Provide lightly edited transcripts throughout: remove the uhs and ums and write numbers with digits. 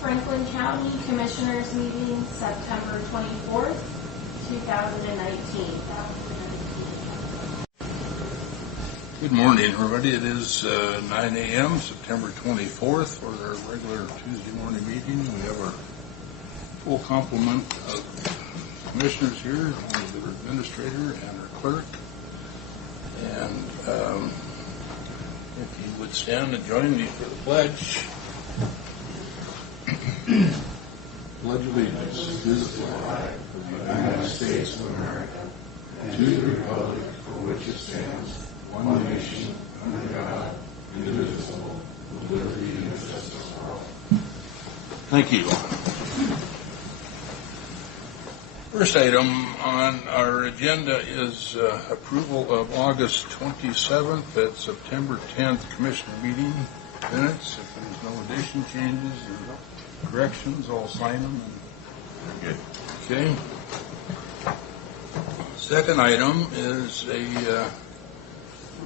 Franklin County Commissioners meeting September 24th, 2019. Good morning, everybody. It is 9 a.m., September 24th, for our regular Tuesday morning meeting. We have our full complement of commissioners here, along with our administrator and our clerk. And if you would stand and join me for the pledge. Pledge allegiance to the flag of the United States of America and to the republic for which it stands, one nation, under God, indivisible, with liberty and justice for all. Thank you. First item on our agenda is approval of August 27th at September 10th Commissioner meeting minutes. If there's no addition, changes, or corrections, I'll sign them. Good. Okay. Second item is we're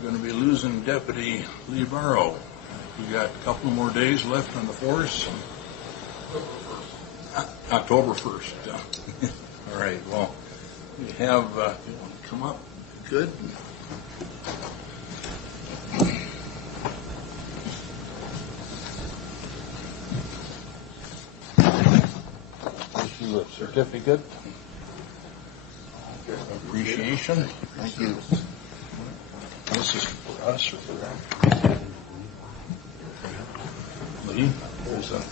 going to be losing Deputy Lee Barrow. We got a couple more days left on the force. October 1st. All right. Well, we have. You want to come up? Good. Issue a certificate. Appreciation. Thank you. This is for us or for them? Lee, there's a.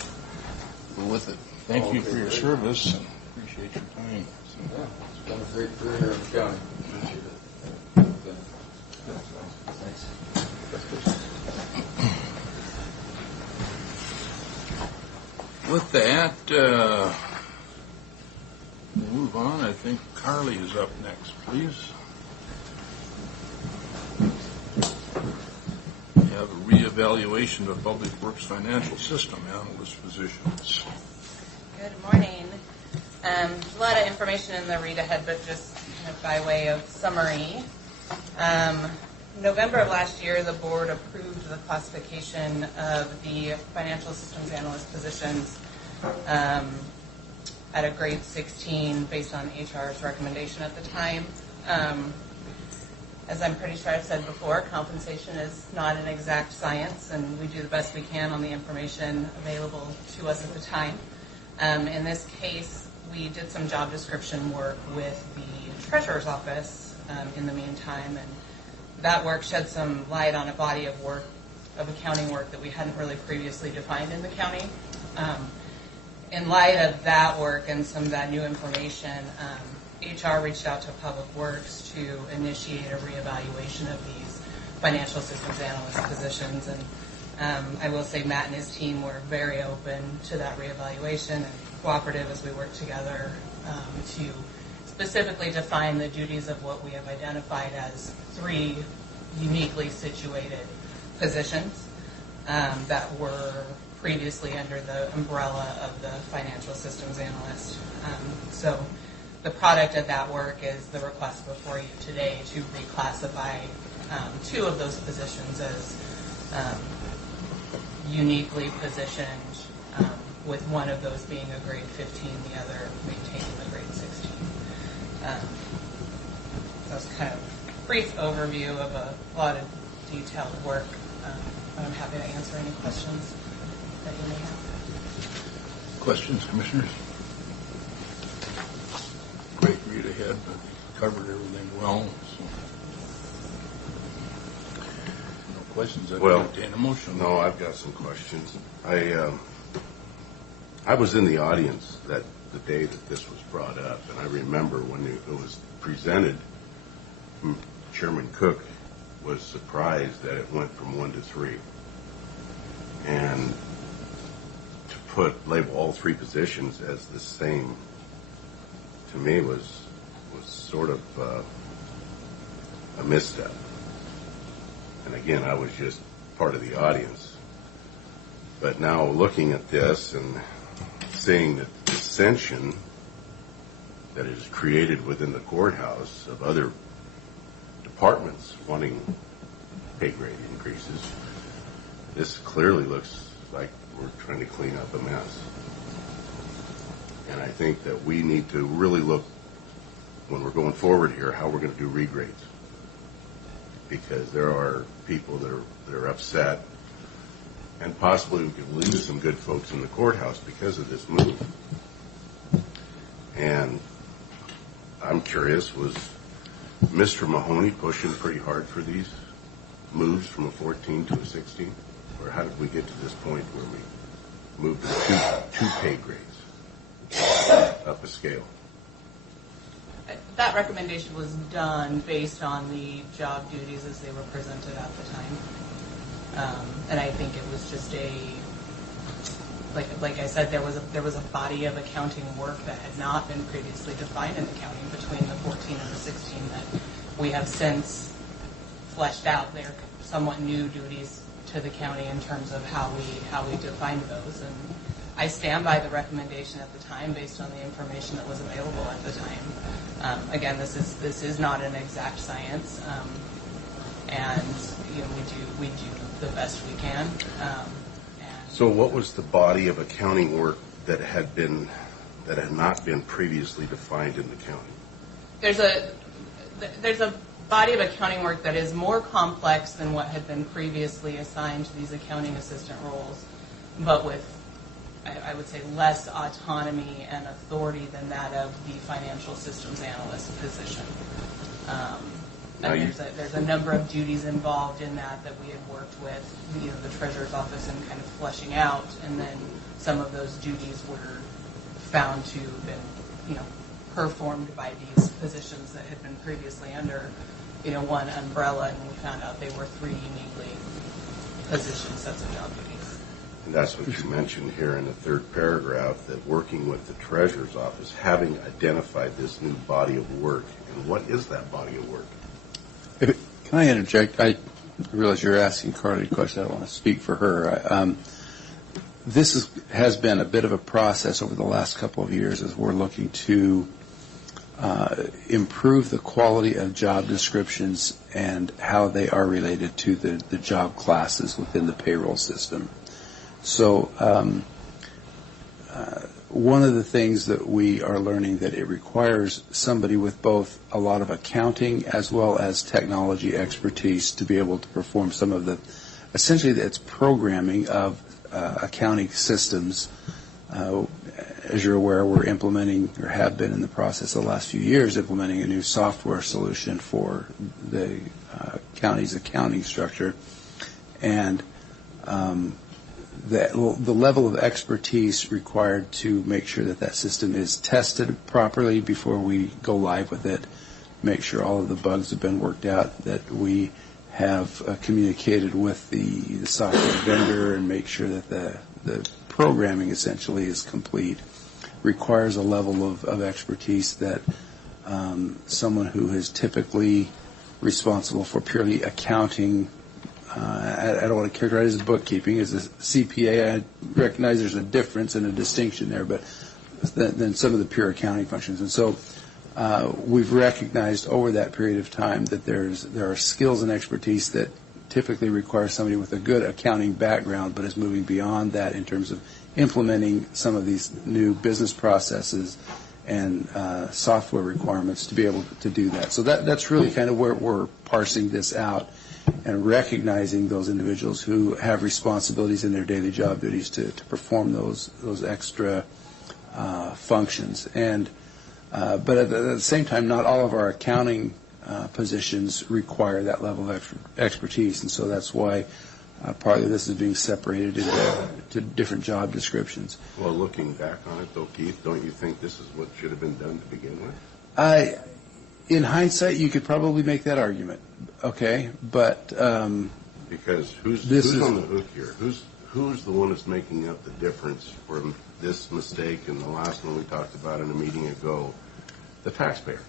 Go with it. Thank you for your service and appreciate your time. Yeah, it's been a great career here in the county. Appreciate it. Thanks. With that, we'll move on. I think Carly is up next, please. We have a reevaluation of Public Works Financial System Analyst positions. Good morning. A lot of information in the read ahead, but just kind of by way of summary. November of last year, the board approved the classification of the financial systems analyst positions at a grade 16 based on HR's recommendation at the time. As I'm pretty sure I've said before, compensation is not an exact science, and we do the best we can on the information available to us at the time. In this case, we did some job description work with the treasurer's office in the meantime, and that work shed some light on a body of work, of accounting work that we hadn't really previously defined in the county. In light of that work and some of that new information, HR reached out to Public Works to initiate a reevaluation of these financial systems analyst positions. And I will say Matt and his team were very open to that reevaluation and cooperative as we work together to specifically define the duties of what we have identified as 3 uniquely situated positions that were previously under the umbrella of the financial systems analyst. So the product of that work is the request before you today to reclassify 2 of those positions as uniquely positioned, with one of those being a grade 15, the other maintaining the grade 16. That's kind of a brief overview of a lot of detailed work. I'm happy to answer any questions that you may have. Questions, commissioners? Great read ahead, but covered everything well. So. No questions? I'd entertain a motion. No, I've got some questions. I was in the audience the day that this was brought up, and I remember when it was presented, Chairman Cook was surprised that it went from 1 to 3. And to label all 3 positions as the same, to me was sort of a misstep. And again, I was just part of the audience. But now looking at this and seeing the dissension that is created within the courthouse of other departments wanting pay grade increases, this clearly looks like we're trying to clean up a mess. And I think that we need to really look, when we're going forward here, how we're going to do regrades. Because there are people that are upset, and possibly we could lose some good folks in the courthouse because of this move. And I'm curious, was Mr. Mahoney pushing pretty hard for these moves from a 14 to a 16? Or how did we get to this point where we moved to two pay grades up a scale? That recommendation was done based on the job duties as they were presented at the time. And I think it was just like I said, there was a body of accounting work that had not been previously defined in accounting between the 14 and the 16 that we have since fleshed out. They're somewhat new duties to the county in terms of how we defined those. And I stand by the recommendation at the time based on the information that was available at the time. Again, this is not an exact science, and we do the best we can. So what was the body of accounting work that had not been previously defined in the county? There's a body of accounting work that is more complex than what had been previously assigned to these accounting assistant roles, but with, I would say, less autonomy and authority than that of the financial systems analyst position. And there's a number of duties involved in that we had worked with the treasurer's office and kind of fleshing out, and then some of those duties were found to have been performed by these positions that had been previously under one umbrella, and we found out they were three uniquely positioned sets of job duties. And that's what you mentioned here in the third paragraph, that working with the treasurer's office, having identified this new body of work. And what is that body of work? Can I interject? I realize you're asking Carly a question. I don't want to speak for her. This has been a bit of a process over the last couple of years as we're looking to improve the quality of job descriptions and how they are related to the job classes within the payroll system. So one of the things that we are learning that it requires somebody with both a lot of accounting as well as technology expertise to be able to perform some of the, essentially it's programming of accounting systems. As you're aware, we're implementing, or have been in the process the last few years, implementing a new software solution for the county's accounting structure. And the level of expertise required to make sure that system is tested properly before we go live with it, make sure all of the bugs have been worked out, that we have communicated with the software vendor and make sure that the programming essentially is complete, requires a level of expertise that someone who is typically responsible for purely accounting, I don't want to characterize it as bookkeeping. As a CPA, I recognize there's a difference and a distinction there, but than some of the pure accounting functions. And so we've recognized over that period of time that there are skills and expertise that typically require somebody with a good accounting background, but is moving beyond that in terms of implementing some of these new business processes and software requirements to be able to do that. So that's really kind of where we're parsing this out and recognizing those individuals who have responsibilities in their daily job duties to perform those extra functions. And but at the same time, not all of our accounting positions require that level of expertise, and so that's why partly this is being separated into different job descriptions. Well, looking back on it, though, Keith, don't you think this is what should have been done to begin with? In hindsight, you could probably make that argument, okay? But because who's on the hook here? Who's the one that's making up the difference from this mistake and the last one we talked about in a meeting ago? The taxpayer.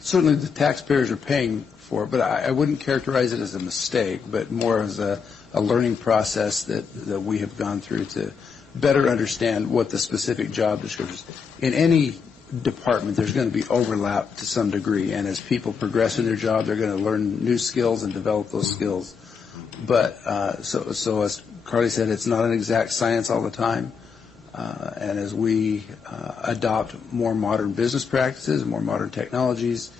Certainly the taxpayers are paying for it, but I wouldn't characterize it as a mistake, but more as a learning process that we have gone through to better understand what the specific job descriptions. In any department, there's going to be overlap to some degree, and as people progress in their job, they're going to learn new skills and develop those skills. But so as Carly said, it's not an exact science all the time. And as we adopt more modern business practices, more modern technologies,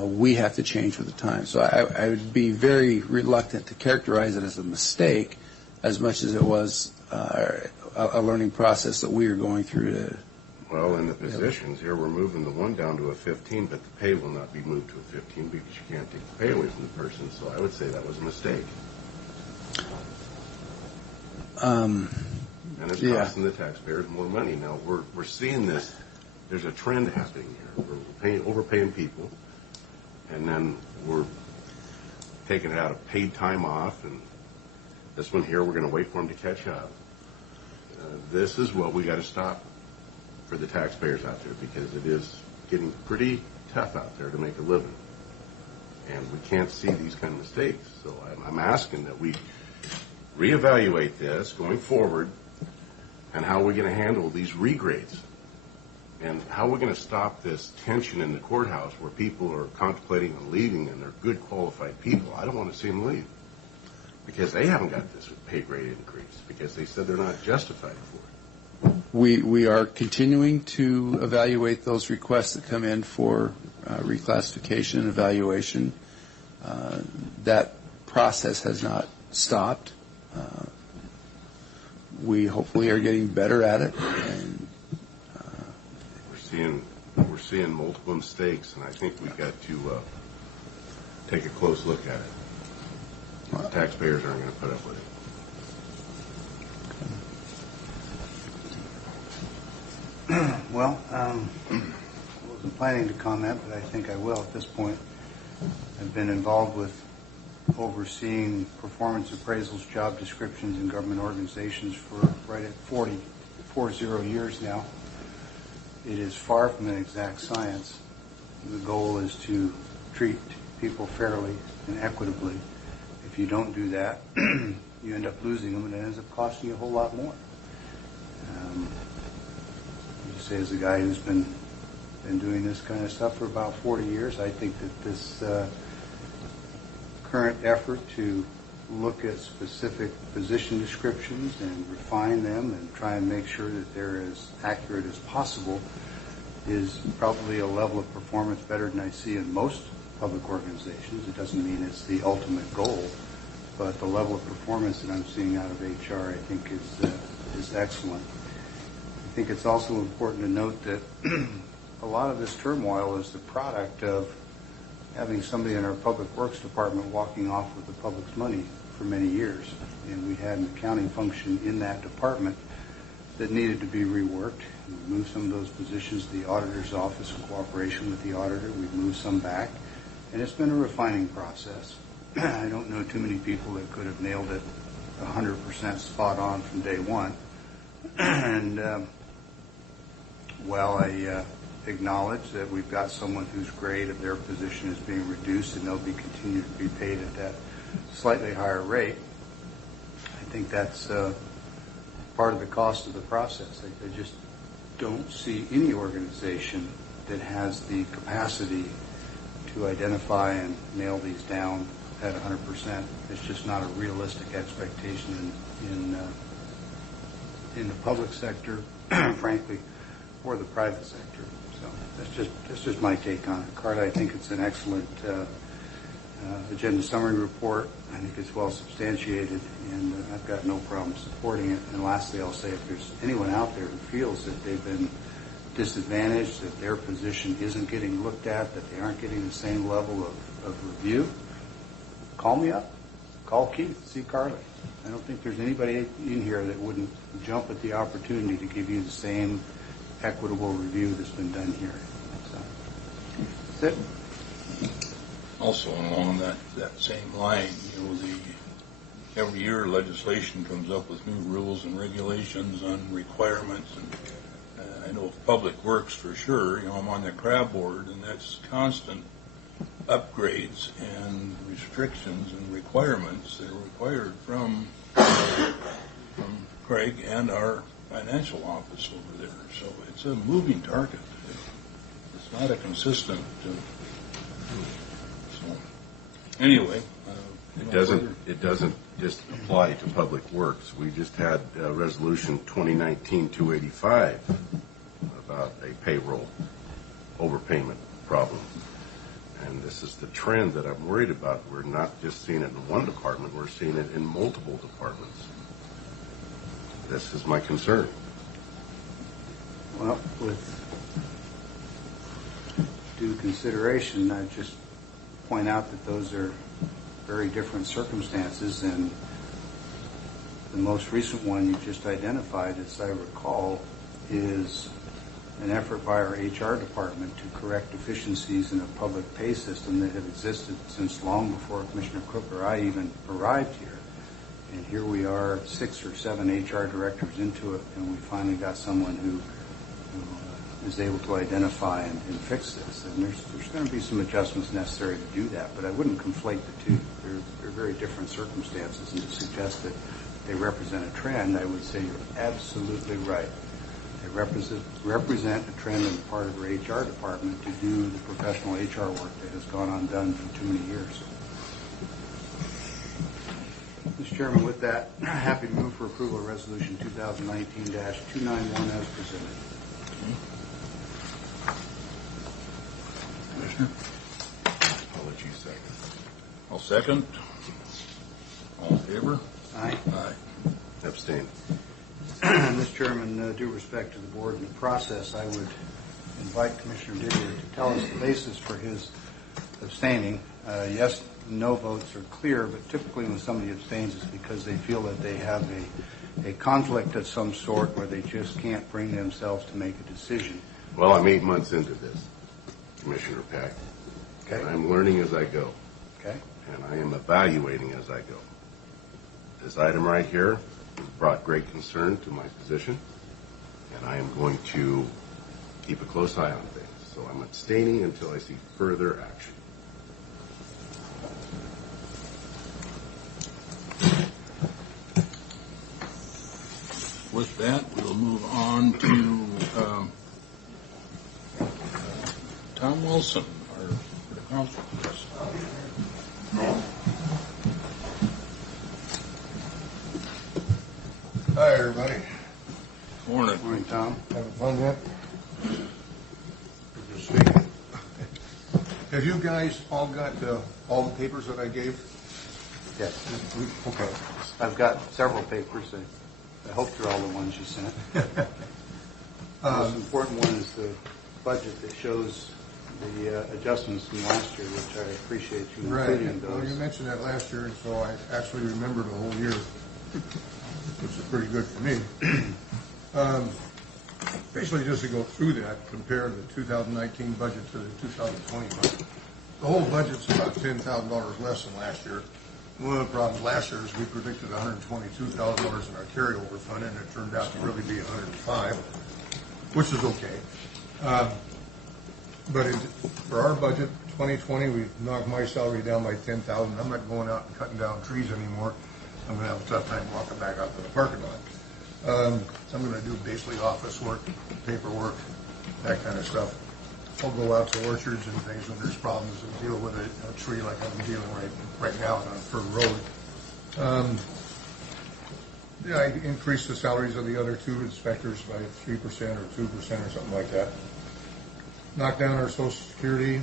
we have to change with the time. So I would be very reluctant to characterize it as a mistake as much as it was a learning process that we are going through to. Well, in the positions here, we're moving the one down to a 15, but the pay will not be moved to a 15 because you can't take the pay away from the person. So I would say that was a mistake. And it's costing the taxpayers more money. Now, we're seeing this. There's a trend happening here. We're overpaying people, and then we're taking it out of paid time off, and this one here, we're going to wait for them to catch up. This is what we got to stop for the taxpayers out there, because it is getting pretty tough out there to make a living. And we can't see these kind of mistakes. So I'm asking that we reevaluate this going forward, and how we're going to handle these regrades, and how we're going to stop this tension in the courthouse where people are contemplating on leaving and they're good qualified people. I don't want to see them leave because they haven't got this pay grade increase because they said they're not justified for it. We are continuing to evaluate those requests that come in for reclassification and evaluation. That process has not stopped. We hopefully are getting better at it. And we're seeing multiple mistakes, and I think we've got to take a close look at it. The taxpayers aren't going to put up with it. Well, I wasn't planning to comment, but I think I will at this point. I've been involved with overseeing performance appraisals, job descriptions in government organizations for right at 40 years now. It is far from an exact science. The goal is to treat people fairly and equitably. If you don't do that, you end up losing them, and it ends up costing you a whole lot more. You say, as a guy who's been doing this kind of stuff for about 40 years, I think that this current effort to look at specific position descriptions and refine them and try and make sure that they're as accurate as possible is probably a level of performance better than I see in most public organizations. It doesn't mean it's the ultimate goal, but the level of performance that I'm seeing out of HR, I think, is excellent. I think it's also important to note that a lot of this turmoil is the product of having somebody in our public works department walking off with the public's money for many years. And we had an accounting function in that department that needed to be reworked. We moved some of those positions to the auditor's office in cooperation with the auditor. We've moved some back. And it's been a refining process. I don't know too many people that could have nailed it 100% spot on from day one. And while I acknowledge that we've got someone whose grade of their position is being reduced and they'll be continued to be paid at that slightly higher rate, I think that's part of the cost of the process. I just don't see any organization that has the capacity to identify and nail these down at 100%. It's just not a realistic expectation in the public sector, frankly, or the private sector. So that's just my take on it. Carla, I think it's an excellent agenda summary report. I think it's well substantiated, and I've got no problem supporting it. And lastly, I'll say if there's anyone out there who feels that they've been disadvantaged, that their position isn't getting looked at, that they aren't getting the same level of review, call me up. Call Keith. See Carly. I don't think there's anybody in here that wouldn't jump at the opportunity to give you the same equitable review that's been done here. So, that's it. Also along that same line, every year legislation comes up with new rules and regulations on requirements, and I know Public Works for sure. I'm on the CRAB board, and that's constant upgrades and restrictions and requirements that are required from Craig and our financial office over there. So it's a moving target. It's not a consistent. So anyway, It just apply to Public Works. We just had Resolution 2019-285 about a payroll overpayment problem. And this is the trend that I'm worried about. We're not just seeing it in one department, we're seeing it in multiple departments. This is my concern. Well, with due consideration, I just point out that those are very different circumstances, and the most recent one you just identified, as I recall, is an effort by our HR department to correct deficiencies in a public pay system that have existed since long before Commissioner Cook or I even arrived here. And here we are, 6 or 7 HR directors into it, and we finally got someone who is able to identify and fix this. And there's going to be some adjustments necessary to do that, but I wouldn't conflate the two. They're very different circumstances, and to suggest that they represent a trend, I would say you're absolutely right. They represent a trend on the part of our HR department to do the professional HR work that has gone undone for too many years. Mr. Chairman, with that, happy to move for approval of Resolution 2019-291 as presented. Commissioner? I'll let you second. I'll second. All in favor? Aye. Aye. Abstain. Mr. Chairman, due respect to the board and the process, I would invite Commissioner Didier to tell us the basis for his abstaining. Yes, no votes are clear, but typically when somebody abstains, it's because they feel that they have a conflict of some sort where they just can't bring themselves to make a decision. Well, I'm 8 months into this, Commissioner Pack. Okay. I'm learning as I go, Okay. and I am evaluating as I go. This item right here has brought great concern to my position, and I am going to keep a close eye on things. So I'm abstaining until I see further action. With that, we'll move on to Tom Wilson, our council. Hi, everybody. Morning. Morning, Tom. Having fun yet? Or just speaking? Have you guys all got all the papers that I gave? Yes. Okay. I've got several papers. I hope they're all the ones you sent. The most important one is the budget that shows the adjustments from last year, which I appreciate you including Well, you those. mentioned that last year, and so I actually remembered the whole year, which is pretty good for me. Basically, just to go through that, compare the 2019 budget to the 2020 budget. The whole budget's about $10,000 less than last year. One of the problems last year is we predicted $122,000 in our carryover fund, and it turned out to really be $105,000, which is okay. But for our budget, 2020, we knocked my salary down by $10,000. I'm not going out and cutting down trees anymore. I'm going to have a tough time walking back out to the parking lot. So I'm going to do basically office work, paperwork, that kind of stuff. I'll go out to orchards and things when there's problems and deal with a tree like I'm dealing right now on Fur Road. Yeah, I increased the salaries of the other two inspectors by 3% or 2% or something like that. Knocked down our Social Security,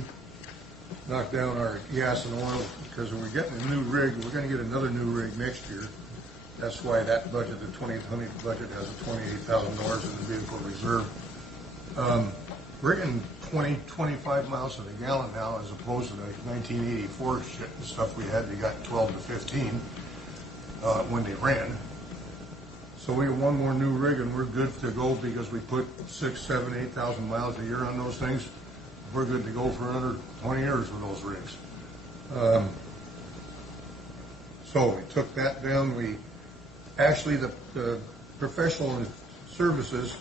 knocked down our gas and oil, because when we're getting a new rig, we're going to get another new rig next year. That's why that budget, the 2020 budget, has a $28,000 in the vehicle reserve. We're getting 25 miles to the gallon now, as opposed to the 1984 shit and stuff we had. They got 12 to 15 when they ran. So we have one more new rig, and we're good to go because we put 6,000, 7,000, 8,000 miles a year on those things. We're good to go for another 20 years with those rigs. So we took that down. We actually, the professional services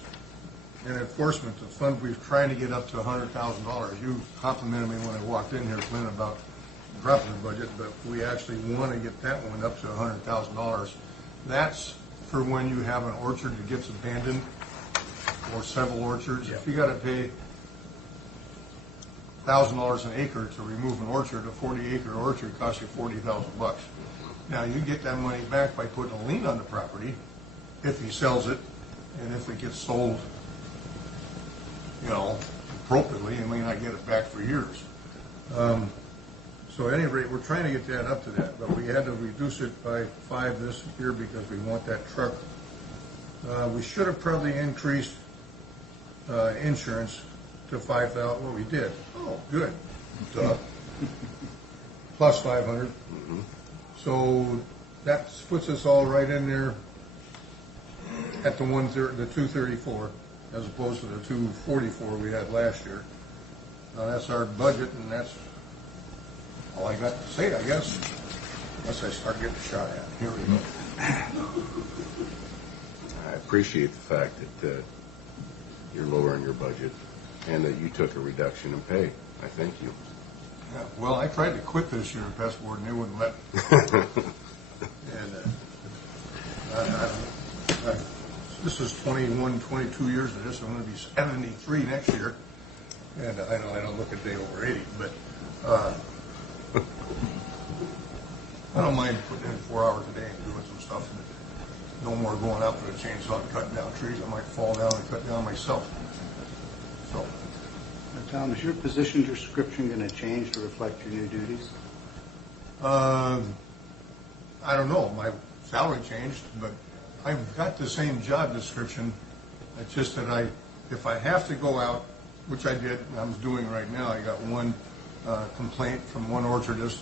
and enforcement, the fund, we're trying to get up to $100,000. You complimented me when I walked in here, Clint, about dropping the budget, but we actually want to get that one up to $100,000. That's for when you have an orchard that gets abandoned, or several orchards. If you got to pay $1,000 an acre to remove an orchard, a 40-acre orchard costs you $40,000. Now, you get that money back by putting a lien on the property if he sells it, and if it gets sold, appropriately, you may not get it back for years. So at any rate, we're trying to get that up to that, but we had to reduce it by 5 this year because we want that truck. We should have probably increased insurance to $5,000. Well, we did. Oh, good. Duh. Plus 500. Mm-hmm. So that puts us all right in there at the 234, as opposed to the 244 we had last year. That's our budget, and that's all I got to say, I guess. Unless I start getting shot at. Here we go. I appreciate the fact that you're lowering your budget and that you took a reduction in pay. I thank you. Yeah, well, I tried to quit this year, Pest Board, and they wouldn't let me. And this is 21, 22 years of this. I'm going to be 73 next year. And I don't look a day over 80, but I don't mind putting in 4 hours a day and doing some stuff. No more going out with a chainsaw and cutting down trees. I might fall down and cut down myself. So. Tom, is your position description going to change to reflect your new duties? I don't know. My salary changed, but I've got the same job description. It's just that if I have to go out, which I did, I'm doing right now, I got one complaint from one orchardist,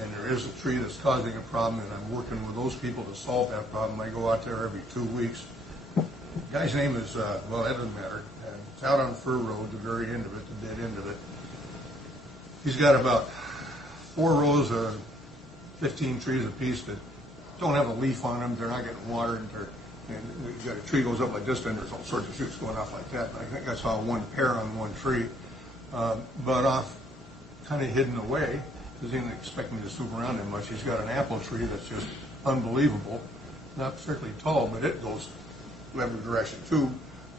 and there is a tree that's causing a problem, and I'm working with those people to solve that problem. I go out there every 2 weeks. The guy's name is, well, that doesn't matter. It's out on Fur Road, the very end of it, the dead end of it. He's got about 4 rows of 15 trees apiece that don't have a leaf on them. They're not getting watered. And you got a tree goes up like this, then there's all sorts of shoots going off like that. And I think I saw one pair on one tree, but off, kind of hidden away, because he didn't expect me to swoop around him much. He's got an apple tree that's just unbelievable. Not particularly tall, but it goes every direction too.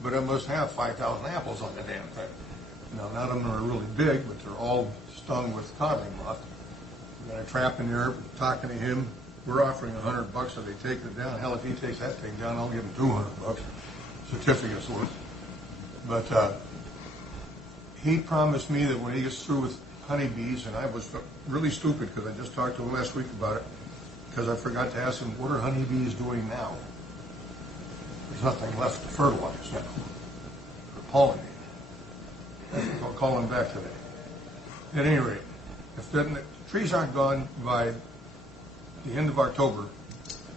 But it must have 5,000 apples on the damn thing. Now, none of them are really big, but they're all stung with codling moth. Got a trap in there, talking to him. We're offering $100 if they take it down. Hell, if he takes that thing down, I'll give him $200. Certificate's worth. But he promised me that when he gets through with honeybees, and I was really stupid because I just talked to him last week about it, because I forgot to ask him, what are honeybees doing now? There's nothing left to fertilize now, or pollinate. I'll call him back today. At any rate, if the trees aren't gone by the end of October,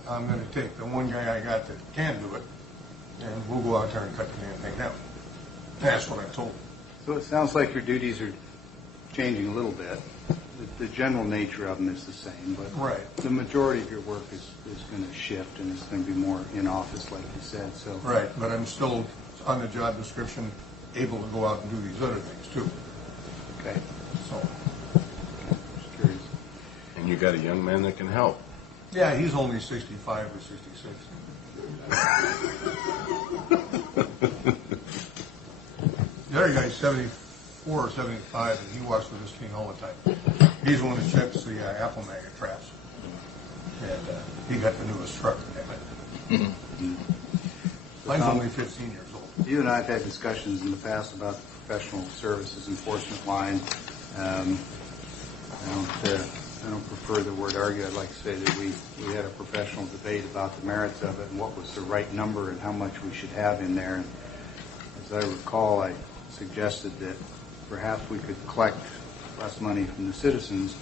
I'm going to take the one guy I got that can do it, and we'll go out there and cut the damn thing down. That's what I told him. So it sounds like your duties are changing a little bit. The general nature of them is the same, but Right. the majority of your work is going to shift, and it's going to be more in office, like you said. So Right, but I'm still on the job description able to go out and do these other things too. okay, So, just curious. And you got a young man that can help. yeah, he's only 65 or 66. The other guy's 74 or 75, and he walks with his cane all the time. He's the one that checks the apple maggot traps. And he got the newest truck, damn it. Mine's only 15 years old. You and I have had discussions in the past about the professional services enforcement line. I don't prefer the word argue. I'd like to say that we had a professional debate about the merits of it and what was the right number and how much we should have in there. And as I recall, I suggested that perhaps we could collect less money from the citizens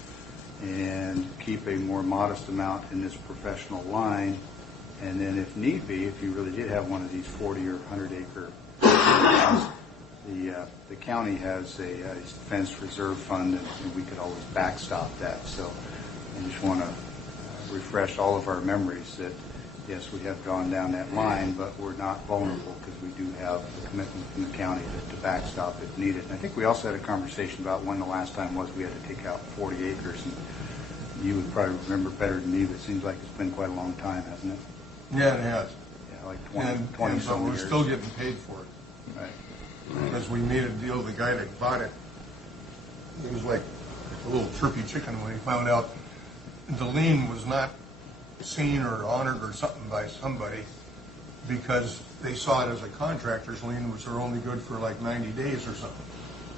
and keep a more modest amount in this professional line. And then if need be, if you really did have one of these 40 or 100 acre areas, the county has a fenced reserve fund, and we could always backstop that. So I just want to refresh all of our memories that, yes, we have gone down that line, but we're not vulnerable because we do have a commitment from the county to backstop if needed. And I think we also had a conversation about when the last time was we had to take out 40 acres. And you would probably remember better than me, but it seems like it's been quite a long time, hasn't it? Yeah, it has. Yeah, like And 20 but some we're years. still getting paid for it. Right. Because we made a deal with the guy that bought it. He was like a little chirpy chicken when he found out the lien was not seen or honored or something by somebody because they saw it as a contractor's lien, which are only good for like 90 days or something.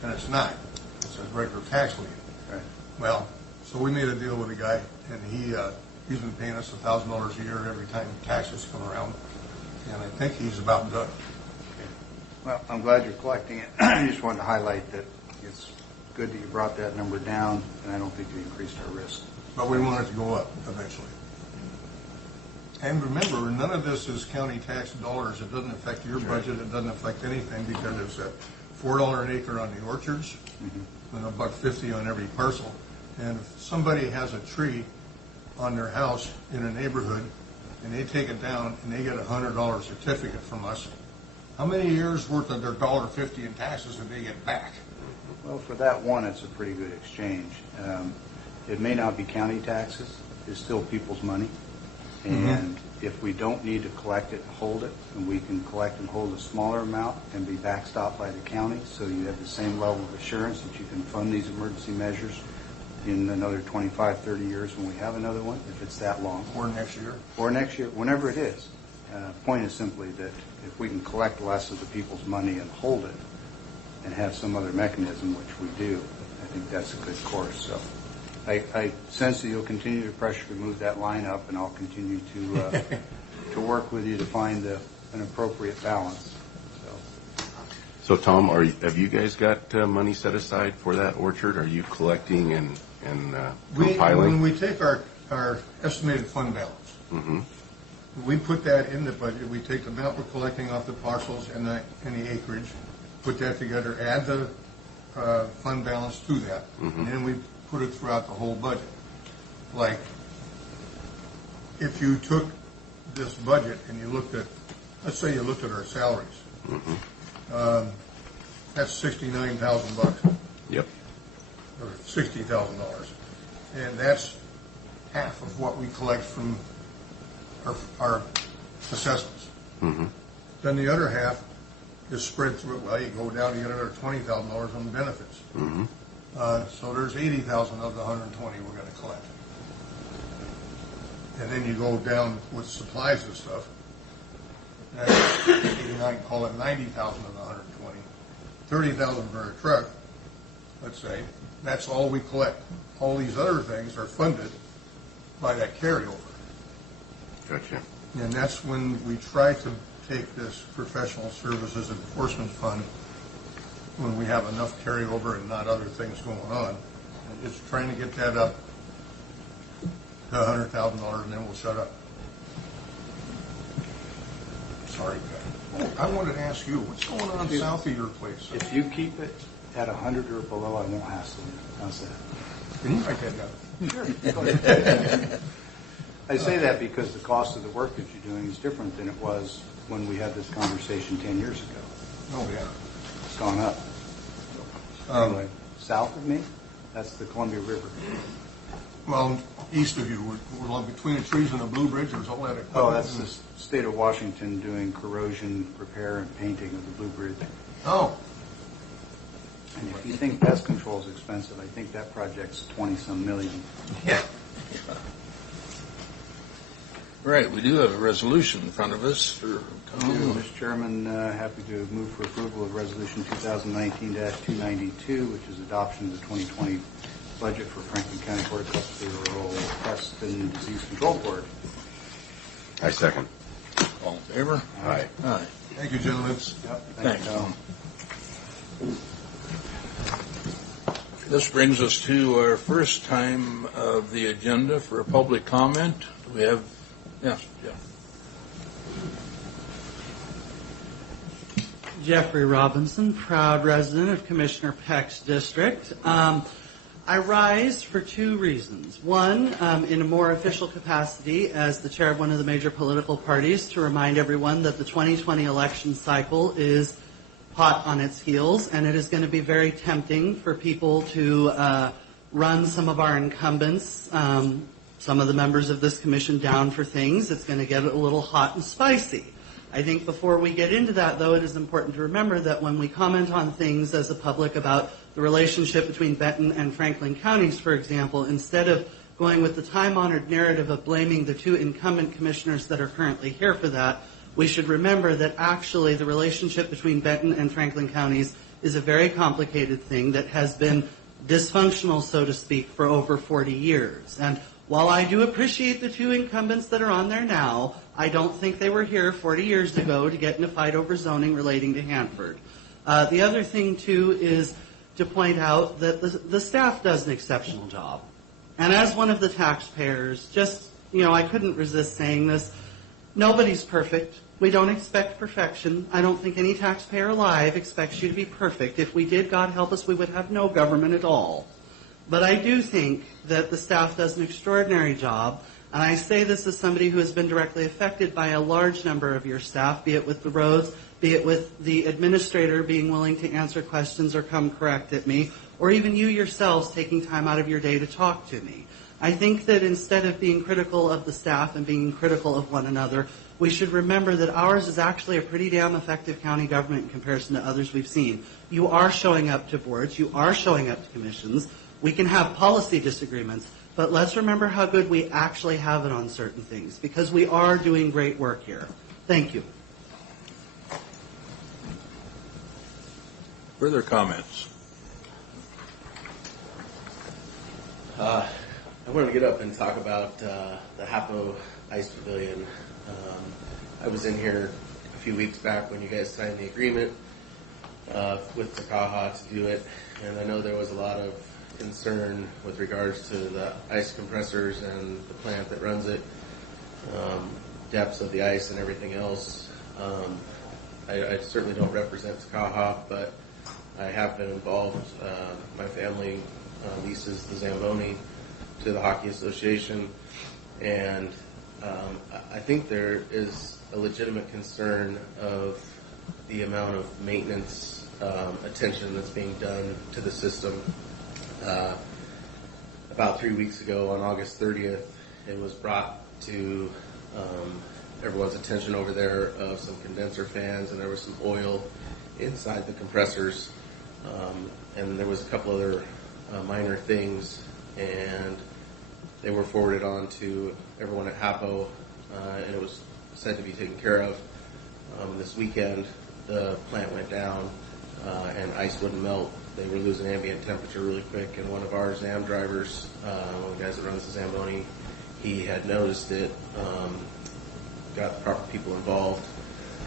And it's not. It's a regular tax lien. Right. Well, so we made a deal with a guy, and he's been paying us $1,000 a year every time taxes come around, and I think he's about done. Well, I'm glad you're collecting it. I just wanted to highlight that it's good that you brought that number down, and I don't think you increased our risk. But we want it to go up eventually. And remember, none of this is county tax dollars. It doesn't affect your budget. It doesn't affect anything because it's at $4 an acre on the orchards and $1.50 on every parcel. And if somebody has a tree on their house in a neighborhood and they take it down and they get a $100 certificate from us, how many years worth of their $1.50 in taxes do they get back? Well, for that one, it's a pretty good exchange. It may not be county taxes. It's still people's money. And if we don't need to collect it and hold it, and we can collect and hold a smaller amount and be backstopped by the county, so you have the same level of assurance that you can fund these emergency measures in another 25, 30 years when we have another one, if it's that long. Or next year? Or next year, whenever it is. Point is simply that if we can collect less of the people's money and hold it and have some other mechanism, which we do, I think that's a good course. So I sense that you'll continue to pressure to move that line up, and I'll continue to work with you to find an appropriate balance. So Tom, have you guys got money set aside for that orchard? Are you collecting and compiling? When we take our estimated fund balance, we put that in the budget. We take the amount we're collecting off the parcels and the acreage, put that together, add the fund balance to that, and then we put it throughout the whole budget. Like, if you took this budget and you looked at, let's say you looked at our salaries, that's $69,000. Yep. Or $60,000, and that's half of what we collect from our assessments. Then the other half is spread through. Well, you go down, you get another $20,000 on benefits. So there's $80,000 of the $120 we're going to collect. And then you go down with supplies and stuff. That's 89, call it $90,000 of the $120. $30,000 for a truck, let's say. That's all we collect. All these other things are funded by that carryover. Gotcha. And that's when we try to take this professional services enforcement fund when we have enough carryover and not other things going on. And just trying to get that up to $100,000 and then we'll shut up. Sorry, guy. Oh, I wanted to ask you, what's going on south of your place? If you keep it at 100 or below, I won't hassle you. How's that? Can you write that down? Sure. Go ahead. I say that because the cost of the work that you're doing is different than it was when we had this conversation 10 years ago. Oh, yeah. It's gone up. Anyway, south of me, that's the Columbia River. Well, east of you, we're between the trees and the Blue Bridge, there's all that equipment. Oh, that's the state of Washington doing corrosion repair and painting of the Blue Bridge. Oh. And if you think pest control is expensive, I think that project's 20-some million. Yeah. Right, we do have a resolution in front of us for Mr. Chairman, happy to move for approval of Resolution 2019-292, which is adoption of the 2020 budget for Franklin County Horticultural Pest and Disease Control Board. I second. All in favor? Aye. Aye. Thank you, gentlemen. Yep, Thanks, you, Tom. This brings us to our first time of the agenda for a public comment. We have, yeah. Jeffrey Robinson, proud resident of Commissioner Peck's district. I rise for two reasons. One, in a more official capacity as the chair of one of the major political parties, to remind everyone that the 2020 election cycle is hot on its heels, and it is going to be very tempting for people to run some of our incumbents, some of the members of this commission, down for things. It's going to get a little hot and spicy. I think before we get into that, though, it is important to remember that when we comment on things as a public about the relationship between Benton and Franklin counties, for example, instead of going with the time-honored narrative of blaming the two incumbent commissioners that are currently here for that, we should remember that actually the relationship between Benton and Franklin counties is a very complicated thing that has been dysfunctional, so to speak, for over 40 years. And while I do appreciate the two incumbents that are on there now, I don't think they were here 40 years ago to get in a fight over zoning relating to Hanford. The other thing, too, is to point out that the staff does an exceptional job. And as one of the taxpayers, I couldn't resist saying this, nobody's perfect. We don't expect perfection. I don't think any taxpayer alive expects you to be perfect. If we did, God help us, we would have no government at all. But I do think that the staff does an extraordinary job, and I say this as somebody who has been directly affected by a large number of your staff, be it with the roads, be it with the administrator being willing to answer questions or come correct at me, or even you yourselves taking time out of your day to talk to me. I think that instead of being critical of the staff and being critical of one another, we should remember that ours is actually a pretty damn effective county government in comparison to others we've seen. You are showing up to boards. You are showing up to commissions. We can have policy disagreements, but let's remember how good we actually have it on certain things, because we are doing great work here. Thank you. Further comments? I wanted to get up and talk about the Hapo Ice Pavilion. I was in here a few weeks back when you guys signed the agreement with Takaha to do it, and I know there was a lot of concern with regards to the ice compressors and the plant that runs it, depths of the ice and everything else. I certainly don't represent Takaha, but I have been involved. My family leases the Zamboni to the Hockey Association, and I think there is a legitimate concern of the amount of maintenance attention that's being done to the system. About 3 weeks ago, on August 30th, it was brought to everyone's attention over there of some condenser fans, and there was some oil inside the compressors, and there was a couple other minor things, and they were forwarded on to everyone at Hapo, and it was said to be taken care of. This weekend, the plant went down, and ice wouldn't melt. They were losing ambient temperature really quick, and one of our ZAM drivers, one of the guys that runs the Zamboni, he had noticed it, got the proper people involved,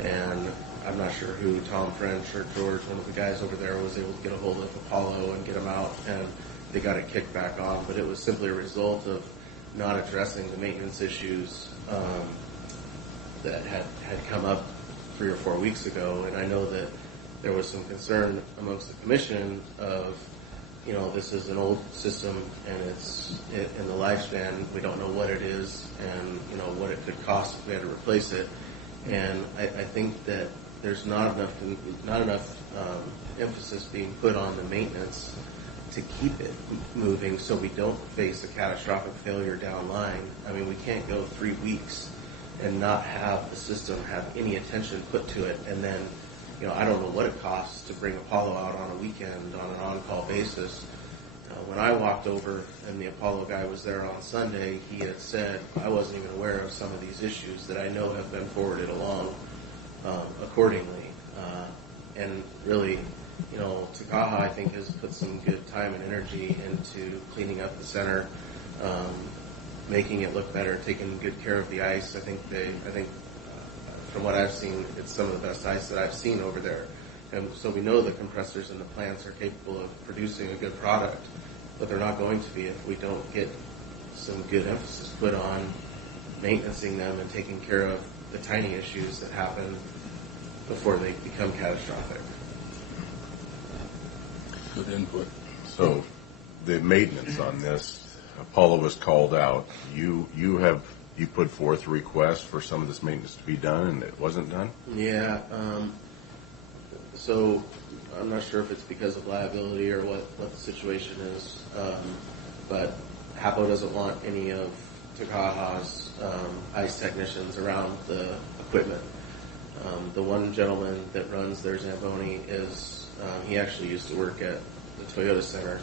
and I'm not sure who, Tom French or George, one of the guys over there, was able to get a hold of Apollo and get them out, and they got it kicked back on. But it was simply a result of not addressing the maintenance issues that had come up 3 or 4 weeks ago. And I know that there was some concern amongst the commission of, this is an old system, and it's in the lifespan, we don't know what it is, and what it could cost if we had to replace it. And I think that there's not enough emphasis being put on the maintenance to keep it moving, so we don't face a catastrophic failure down the line. I mean, we can't go 3 weeks and not have the system have any attention put to it, and then I don't know what it costs to bring Apollo out on a weekend on an on-call basis. When I walked over and the Apollo guy was there on Sunday, he had said, I wasn't even aware of some of these issues that I know have been forwarded along accordingly. And really, Takaha, I think, has put some good time and energy into cleaning up the center, making it look better, taking good care of the ice. I think from what I've seen, it's some of the best ice that I've seen over there. And so we know the compressors and the plants are capable of producing a good product, but they're not going to be if we don't get some good emphasis put on maintaining them and taking care of the tiny issues that happen before they become catastrophic. Good input. So the maintenance on this, Apollo was called out. You put forth a request for some of this maintenance to be done, and it wasn't done? Yeah. So I'm not sure if it's because of liability or what the situation is, but Hapo doesn't want any of Takaha's ice technicians around the equipment. The one gentleman that runs their Zamboni he actually used to work at the Toyota Center,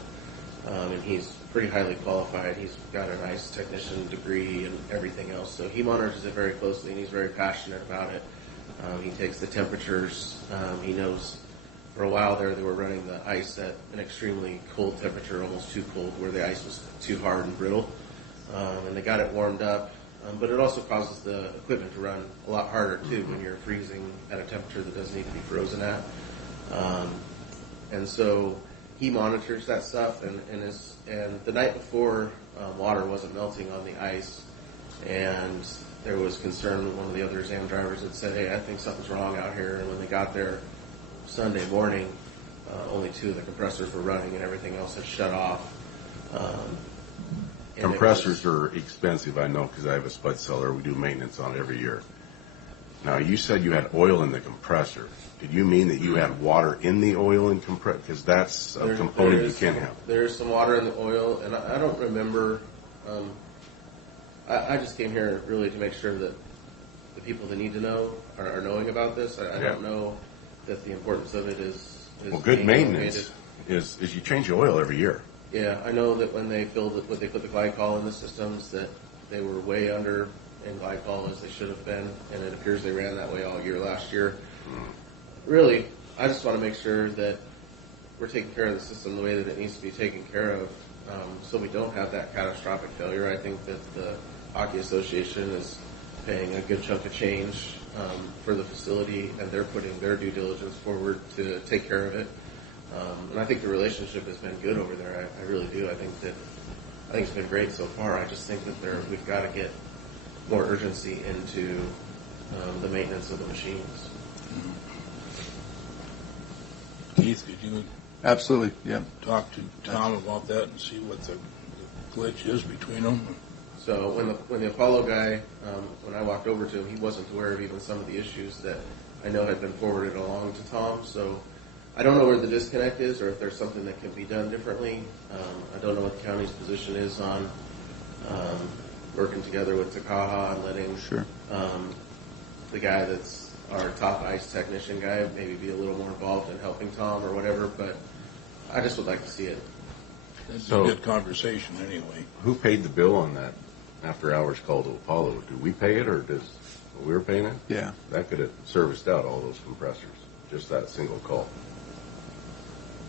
and he's pretty highly qualified. He's got an ice technician degree and everything else, so he monitors it very closely, and he's very passionate about it. He takes the temperatures. He knows for a while there they were running the ice at an extremely cold temperature, almost too cold, where the ice was too hard and brittle. And they got it warmed up, but it also causes the equipment to run a lot harder too when you're freezing at a temperature that doesn't need to be frozen at. And so he monitors that stuff, and the night before, water wasn't melting on the ice, and there was concern. One of the other exam drivers had said, "Hey, I think something's wrong out here." And when they got there Sunday morning, only 2 of the compressors were running, and everything else had shut off. Compressors are expensive, I know, because I have a spud cellar. We do maintenance on it every year. Now, you said you had oil in the compressor. Did you mean that you had water in the oil and compressor? Because that's a component you can't have. There's some water in the oil, and I don't remember. I just came here really to make sure that the people that need to know are knowing about this. I don't know that the importance of it is well, good being maintenance elevated. is you change the oil every year. Yeah, I know that when they put the glycol in the systems, that they were way under in glycol as they should have been, and it appears they ran that way all year last year. Really, I just want to make sure that we're taking care of the system the way that it needs to be taken care of, so we don't have that catastrophic failure. I think that the Hockey Association is paying a good chunk of change for the facility, and they're putting their due diligence forward to take care of it. And I think the relationship has been good over there. I really do. I think it's been great so far. I just think that we've got to get more urgency into the maintenance of the machines. Keith, did you Absolutely, yeah. talk to Tom about that and see what the glitch is between them? So when the Apollo guy, when I walked over to him, he wasn't aware of even some of the issues that I know had been forwarded along to Tom. So I don't know where the disconnect is, or if there's something that can be done differently. I don't know what the county's position is on working together with Takaha and letting the guy that's our top ice technician guy maybe be a little more involved in helping Tom or whatever. But I just would like to see it. It's So- a good conversation anyway. Who paid the bill on that after-hours call to Apollo? Do we pay it, or we were paying it? Yeah. That could have serviced out all those compressors, just that single call.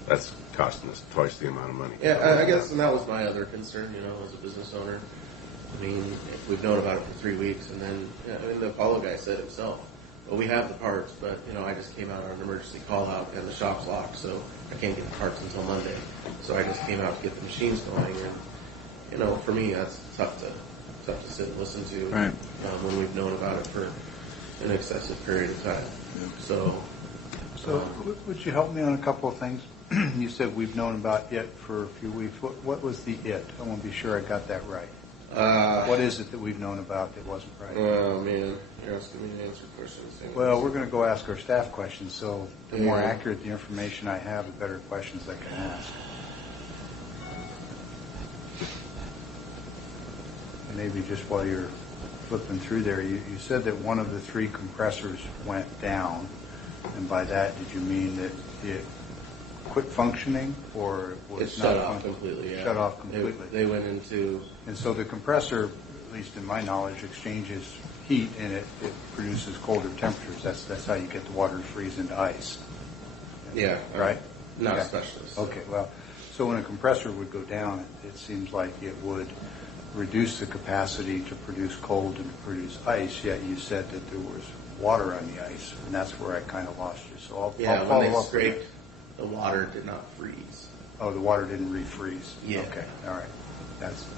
That's costing us twice the amount of money. Yeah, I guess, and that was my other concern, as a business owner. I mean, we've known about it for 3 weeks, and then, the Apollo guy said himself, well, we have the parts, but, I just came out on an emergency call out, and the shop's locked, so I can't get the parts until Monday. So I just came out to get the machines going, and, for me, that's tough to sit and listen to Right. when we've known about it for an excessive period of time. So would you help me on a couple of things? You said we've known about it for a few weeks. What was the it? I want to be sure I got that right. What is it that we've known about that wasn't right? Oh, man, you're asking me to answer questions. Well, we're going to go ask our staff questions, so the more Yeah. accurate the information I have, the better questions I can ask. And maybe just while you're flipping through there, you said that one of the 3 compressors went down, and by that, did you mean that it quit functioning, or was It's not shut off functioning? completely, yeah. Shut off completely. They went into... And so the compressor, at least in my knowledge, exchanges heat, and it produces colder temperatures. That's how you get the water to freeze into ice. Yeah. Right? Not Okay. a specialist. Okay, well, so when a compressor would go down, it seems like it would reduce the capacity to produce cold and to produce ice, yet you said that there was water on the ice, and that's where I kind of lost you. So I'll Yeah, follow when they up. scraped, the water did not freeze. Oh, the water didn't refreeze? Yeah. Okay, all right.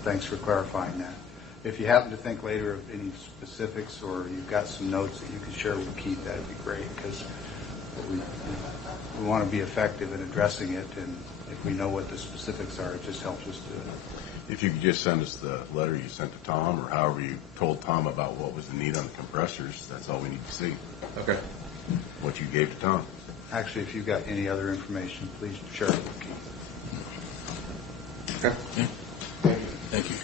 Thanks for clarifying that. If you happen to think later of any specifics, or you've got some notes that you can share with Keith, that'd be great, because we want to be effective in addressing it, and if we know what the specifics are, it just helps us do it. If you could just send us the letter you sent to Tom, or however you told Tom about what was the need on the compressors, that's all we need to see. Okay. What you gave to Tom. Actually, if you've got any other information, please share it with Keith. Okay. Thank you.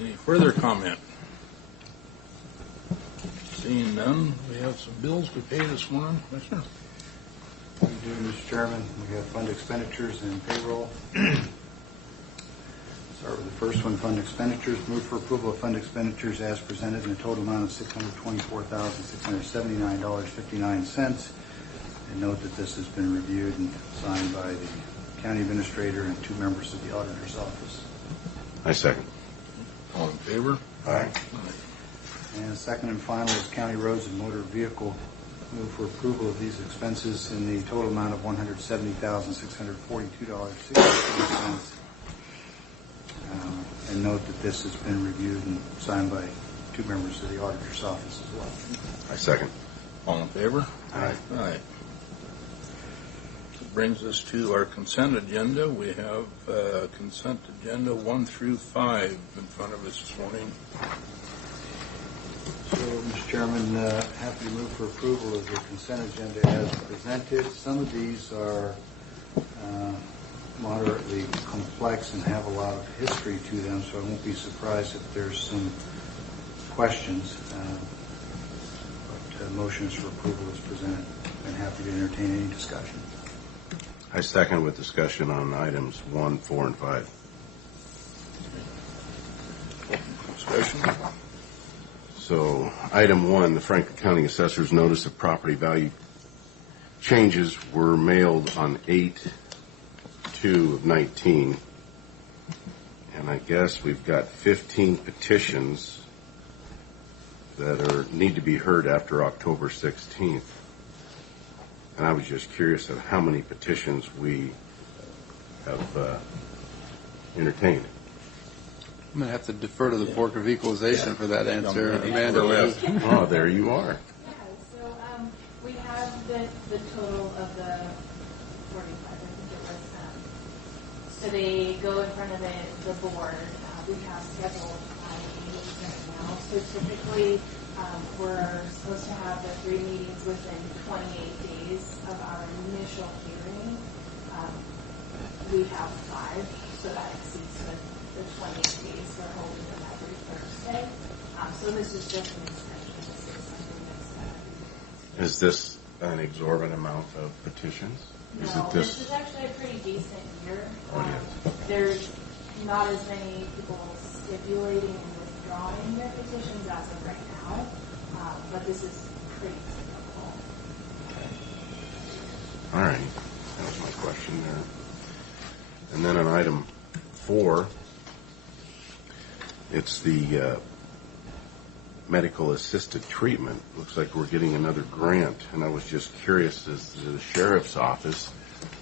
Any further comment? Seeing none, we have some bills to pay this morning, Commissioner. We do, Mr. Chairman. We have fund expenditures and payroll. Start with the first one, fund expenditures. Move for approval of fund expenditures as presented in a total amount of $624,679.59. And note that this has been reviewed and signed by the county administrator and 2 members of the auditor's office. I second. All in favor? Aye. And second and final is county roads and motor vehicle. Move for approval of these expenses in the total amount of $170,642.63. And note that this has been reviewed and signed by 2 members of the auditor's office as well. I second. All in favor? Aye. Aye. That brings us to our consent agenda. We have consent agenda 1 through 5 in front of us this morning. So, Mr. Chairman, happy to move for approval of the consent agenda as presented. Some of these are moderately complex and have a lot of history to them, so I won't be surprised if there's some questions. But motions for approval is presented. I'm happy to entertain any discussion. I second with discussion on items 1, 4, and 5. Discussion? So, item 1, the Franklin County Assessor's Notice of Property Value Changes were mailed on 8/2/19. And I guess we've got 15 petitions that need to be heard after October 16th. And I was just curious of how many petitions we have entertained. I'm going to have to defer to the Board of Equalization for that answer, Amanda. Oh, there you are. Yeah, so we have the total of the 45, I think it was. So they go in front of the board. We have scheduled 5 meetings right now. So typically we're supposed to have the 3 meetings within 28 days of our initial hearing. We have 5, so that exceeds the 28 days. We're holding them every Thursday. So this is just an extension. This is something that's Is this an exorbitant amount of petitions? Is no, it this is actually a pretty decent year. There's not as many people stipulating and withdrawing their petitions as of right now, but this is pretty typical. All right. That was my question there. And then on item 4, it's the medical assisted treatment. Looks like we're getting another grant, and I was just curious, as the sheriff's office,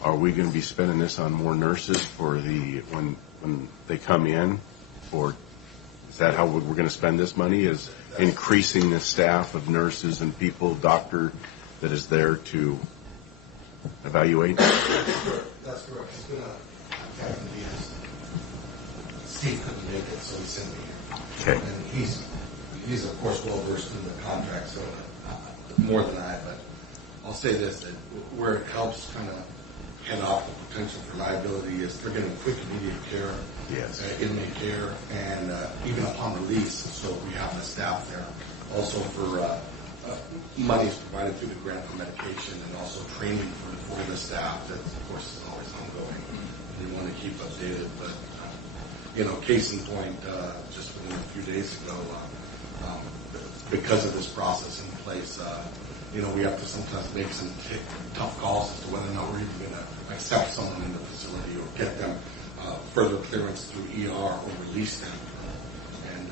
are we going to be spending this on more nurses for when they come in, or is that how we're going to spend this money? Is increasing the staff of nurses and people, doctor that is there to evaluate? That's correct. He's going to contact the DS. Steve couldn't make it, so he sent me here. Okay. And he's of course well versed in the contract, so more than I. But I'll say this: that where it helps kind of head off the potential for liability is they're getting quick, immediate care, Yes. Inmate care, and even upon release. So we have the staff there. Also for money is provided through the grant for medication, and also training for the staff. That of course is always ongoing. We want to keep updated, but. Case in point, just within a few days ago, because of this process in place, we have to sometimes make some tough calls as to whether or not we're even going to accept someone in the facility or get them further clearance through ER or release them. And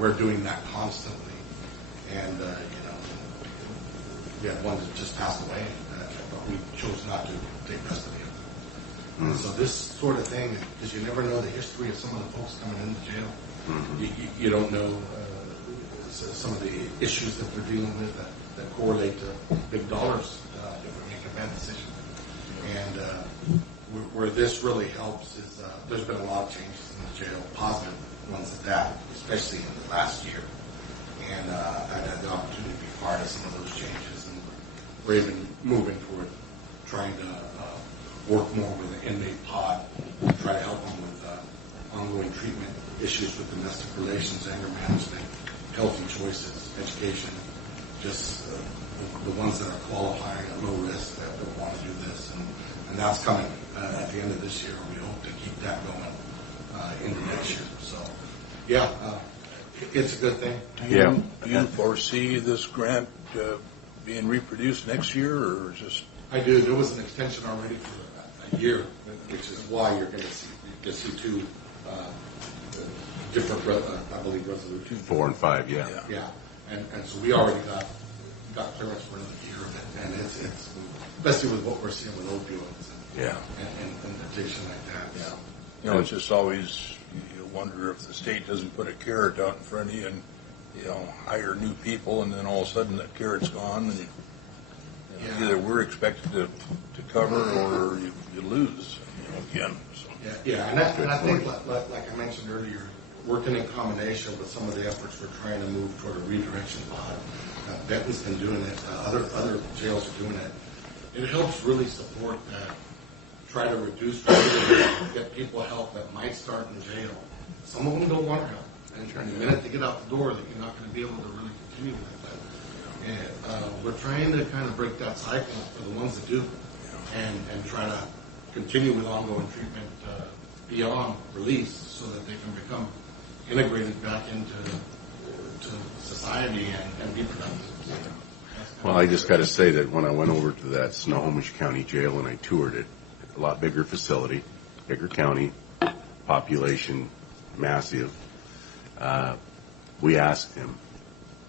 we're doing that constantly. And, we had one that just passed away, but we chose not to take custody of them. And so this sort of thing, because you never know the history of some of the folks coming into jail. Mm-hmm. You don't know some of the issues that they're dealing with that correlate to big dollars if we make a bad decision. And where this really helps is there's been a lot of changes in the jail, positive ones at that, especially in the last year. And I've had the opportunity to be part of some of those changes. And we're even moving toward trying to work more with the inmate pod, try to help them with ongoing treatment issues with domestic relations, anger management, healthy choices, education, just the ones that are qualifying at low risk that want to do this, and that's coming at the end of this year. We hope to keep that going into next year. So, yeah, it's a good thing. Do you foresee this grant being reproduced next year, or just? I do. There was an extension already for a year, which is why you're going to see two different, I believe, resolutions. 4 and 5, yeah. Yeah, and so we already got clearance for another year of it, and it's especially with what we're seeing with opioids and addiction like that. Yeah. You know, it's just always, you wonder if the state doesn't put a carrot out in front of you and, hire new people, and then all of a sudden that carrot's gone, and either we're expected to cover or you lose, again. So. Yeah, and I think, like I mentioned earlier, working in combination with some of the efforts we're trying to move toward a redirection pod. Benton's been doing it. Other jails are doing it. It helps really support that. Try to reduce, get people help that might start in jail. Some of them don't want help, and the minute they get out the door, that you're not going to be able to really continue with that. And we're trying to kind of break that cycle for the ones that do, and try to continue with ongoing treatment beyond release, so that they can become integrated back into society and be productive. Well, I just got to say that when I went over to that Snohomish County Jail and I toured it, a lot bigger facility, bigger county, population, massive. We asked him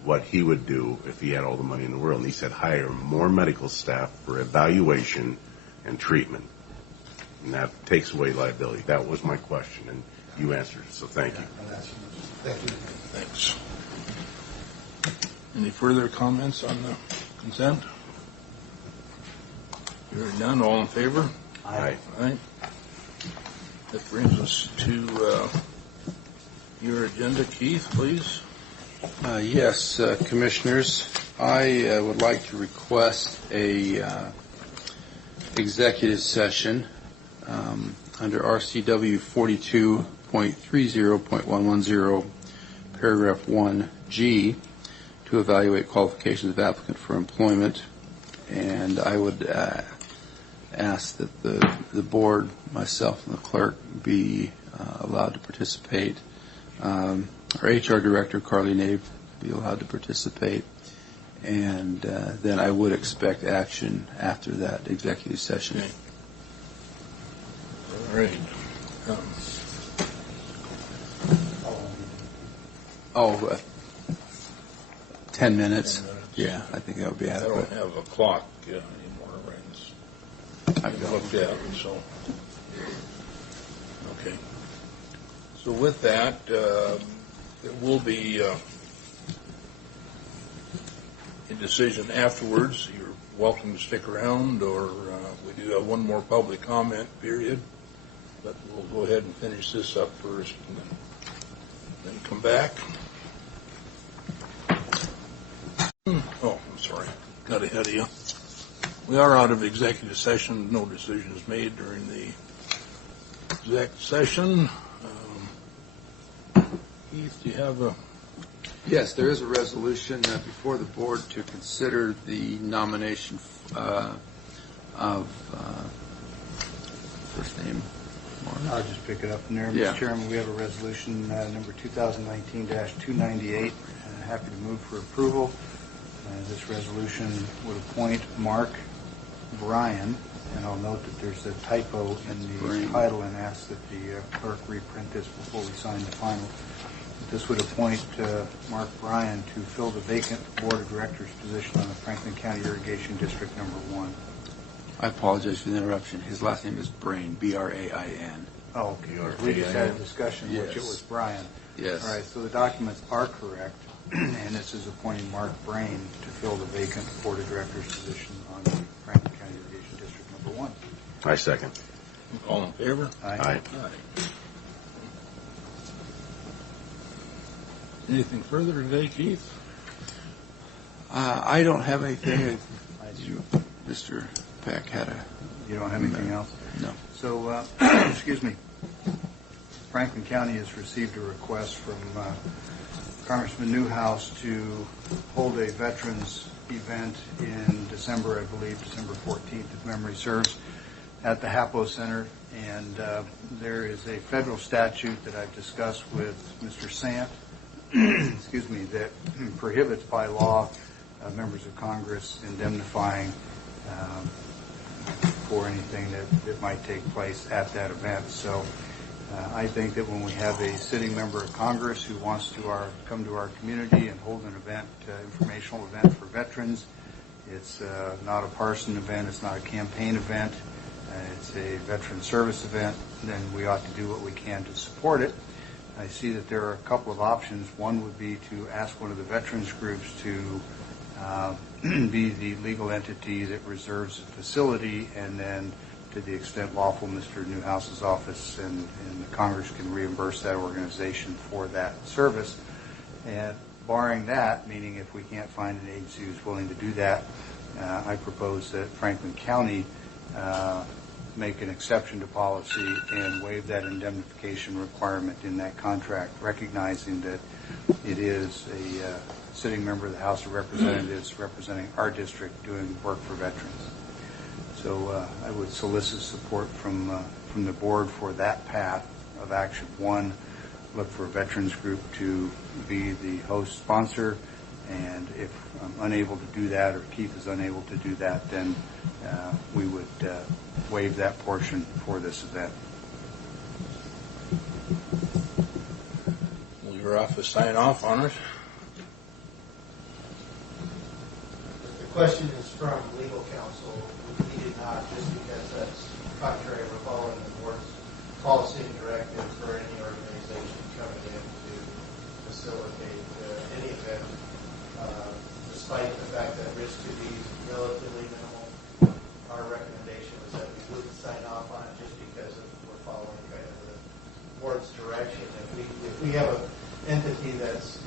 what he would do if he had all the money in the world, and he said hire more medical staff for evaluation and treatment. And that takes away liability. That was my question, and you answered it, so thank you. Thank you. Thanks. Any further comments on the consent? Hearing none, all in favor? Aye. Aye. That brings us to your agenda. Keith, please. Yes, Commissioners, I would like to request a executive session under RCW 42.30.110, paragraph 1G, to evaluate qualifications of applicant for employment. And I would ask that the board, myself, and the clerk be allowed to participate. Our HR director, Carly Nave, be allowed to participate. And then I would expect action after that executive session. Okay. All right. 10 minutes. Yeah, I think that would be adequate. I don't have a clock anymore, right? I've looked at it, so. Okay. So with that, there will be a decision afterwards. You're welcome to stick around, or we do have one more public comment period. But we'll go ahead and finish this up first, and then come back. Oh, I'm sorry. Got ahead of you. We are out of executive session. No decisions made during the exec session. Keith, do you have a... Yes, there is a resolution before the board to consider the nomination of first name. I'll just pick it up from there. Yeah. Mr. Chairman, we have a resolution number 2019-298. Happy to move for approval. This resolution would appoint Mark Bryan, and I'll note that there's a typo in the title and ask that the clerk reprint this before we sign the final. This would appoint Mark Bryan to fill the vacant Board of Directors position on the Franklin County Irrigation District number 1. I apologize for the interruption. His last name is Brain, B-R-A-I-N. Oh, okay. We just had a discussion, Yes. which it was Bryan. Yes. All right, so the documents are correct, and this is appointing Mark Brain to fill the vacant Board of Directors position on the Franklin County Irrigation District number 1. I second. All in favor? Aye. Anything further today, Keith? I don't have anything. Mr. Peck had a... You don't have anything else? No. So, excuse me, Franklin County has received a request from Congressman Newhouse to hold a Veterans event in December, I believe, December 14th, if memory serves, at the HAPO Center. And there is a federal statute that I've discussed with Mr. Sant, excuse me, that prohibits by law members of Congress indemnifying for anything that might take place at that event. So I think that when we have a sitting member of Congress who wants to come to our community and hold an event, informational event for veterans, it's not a partisan event, it's not a campaign event, it's a veteran service event, then we ought to do what we can to support it. I see that there are a couple of options. One would be to ask one of the veterans groups to be the legal entity that reserves the facility, and then to the extent lawful, Mr. Newhouse's office and the Congress can reimburse that organization for that service. And barring that, meaning if we can't find an agency who's willing to do that, I propose that Franklin County make an exception to policy and waive that indemnification requirement in that contract, recognizing that it is a sitting member of the House of Representatives representing our district doing work for veterans. So I would solicit support from the board for that path of action. One, look for a veterans group to be the host sponsor, and if I'm unable to do that or Keith is unable to do that, then we would waive that portion for this event. Will your office sign off on it? The question is from legal counsel. We did not, just because that's contrary, we're following the board's policy and directive for any organization coming in to facilitate any event, despite the fact that risk could be relatively minimal. Our recommendation was that we wouldn't sign off on it just because we're following kind of the board's direction. If we have an entity that's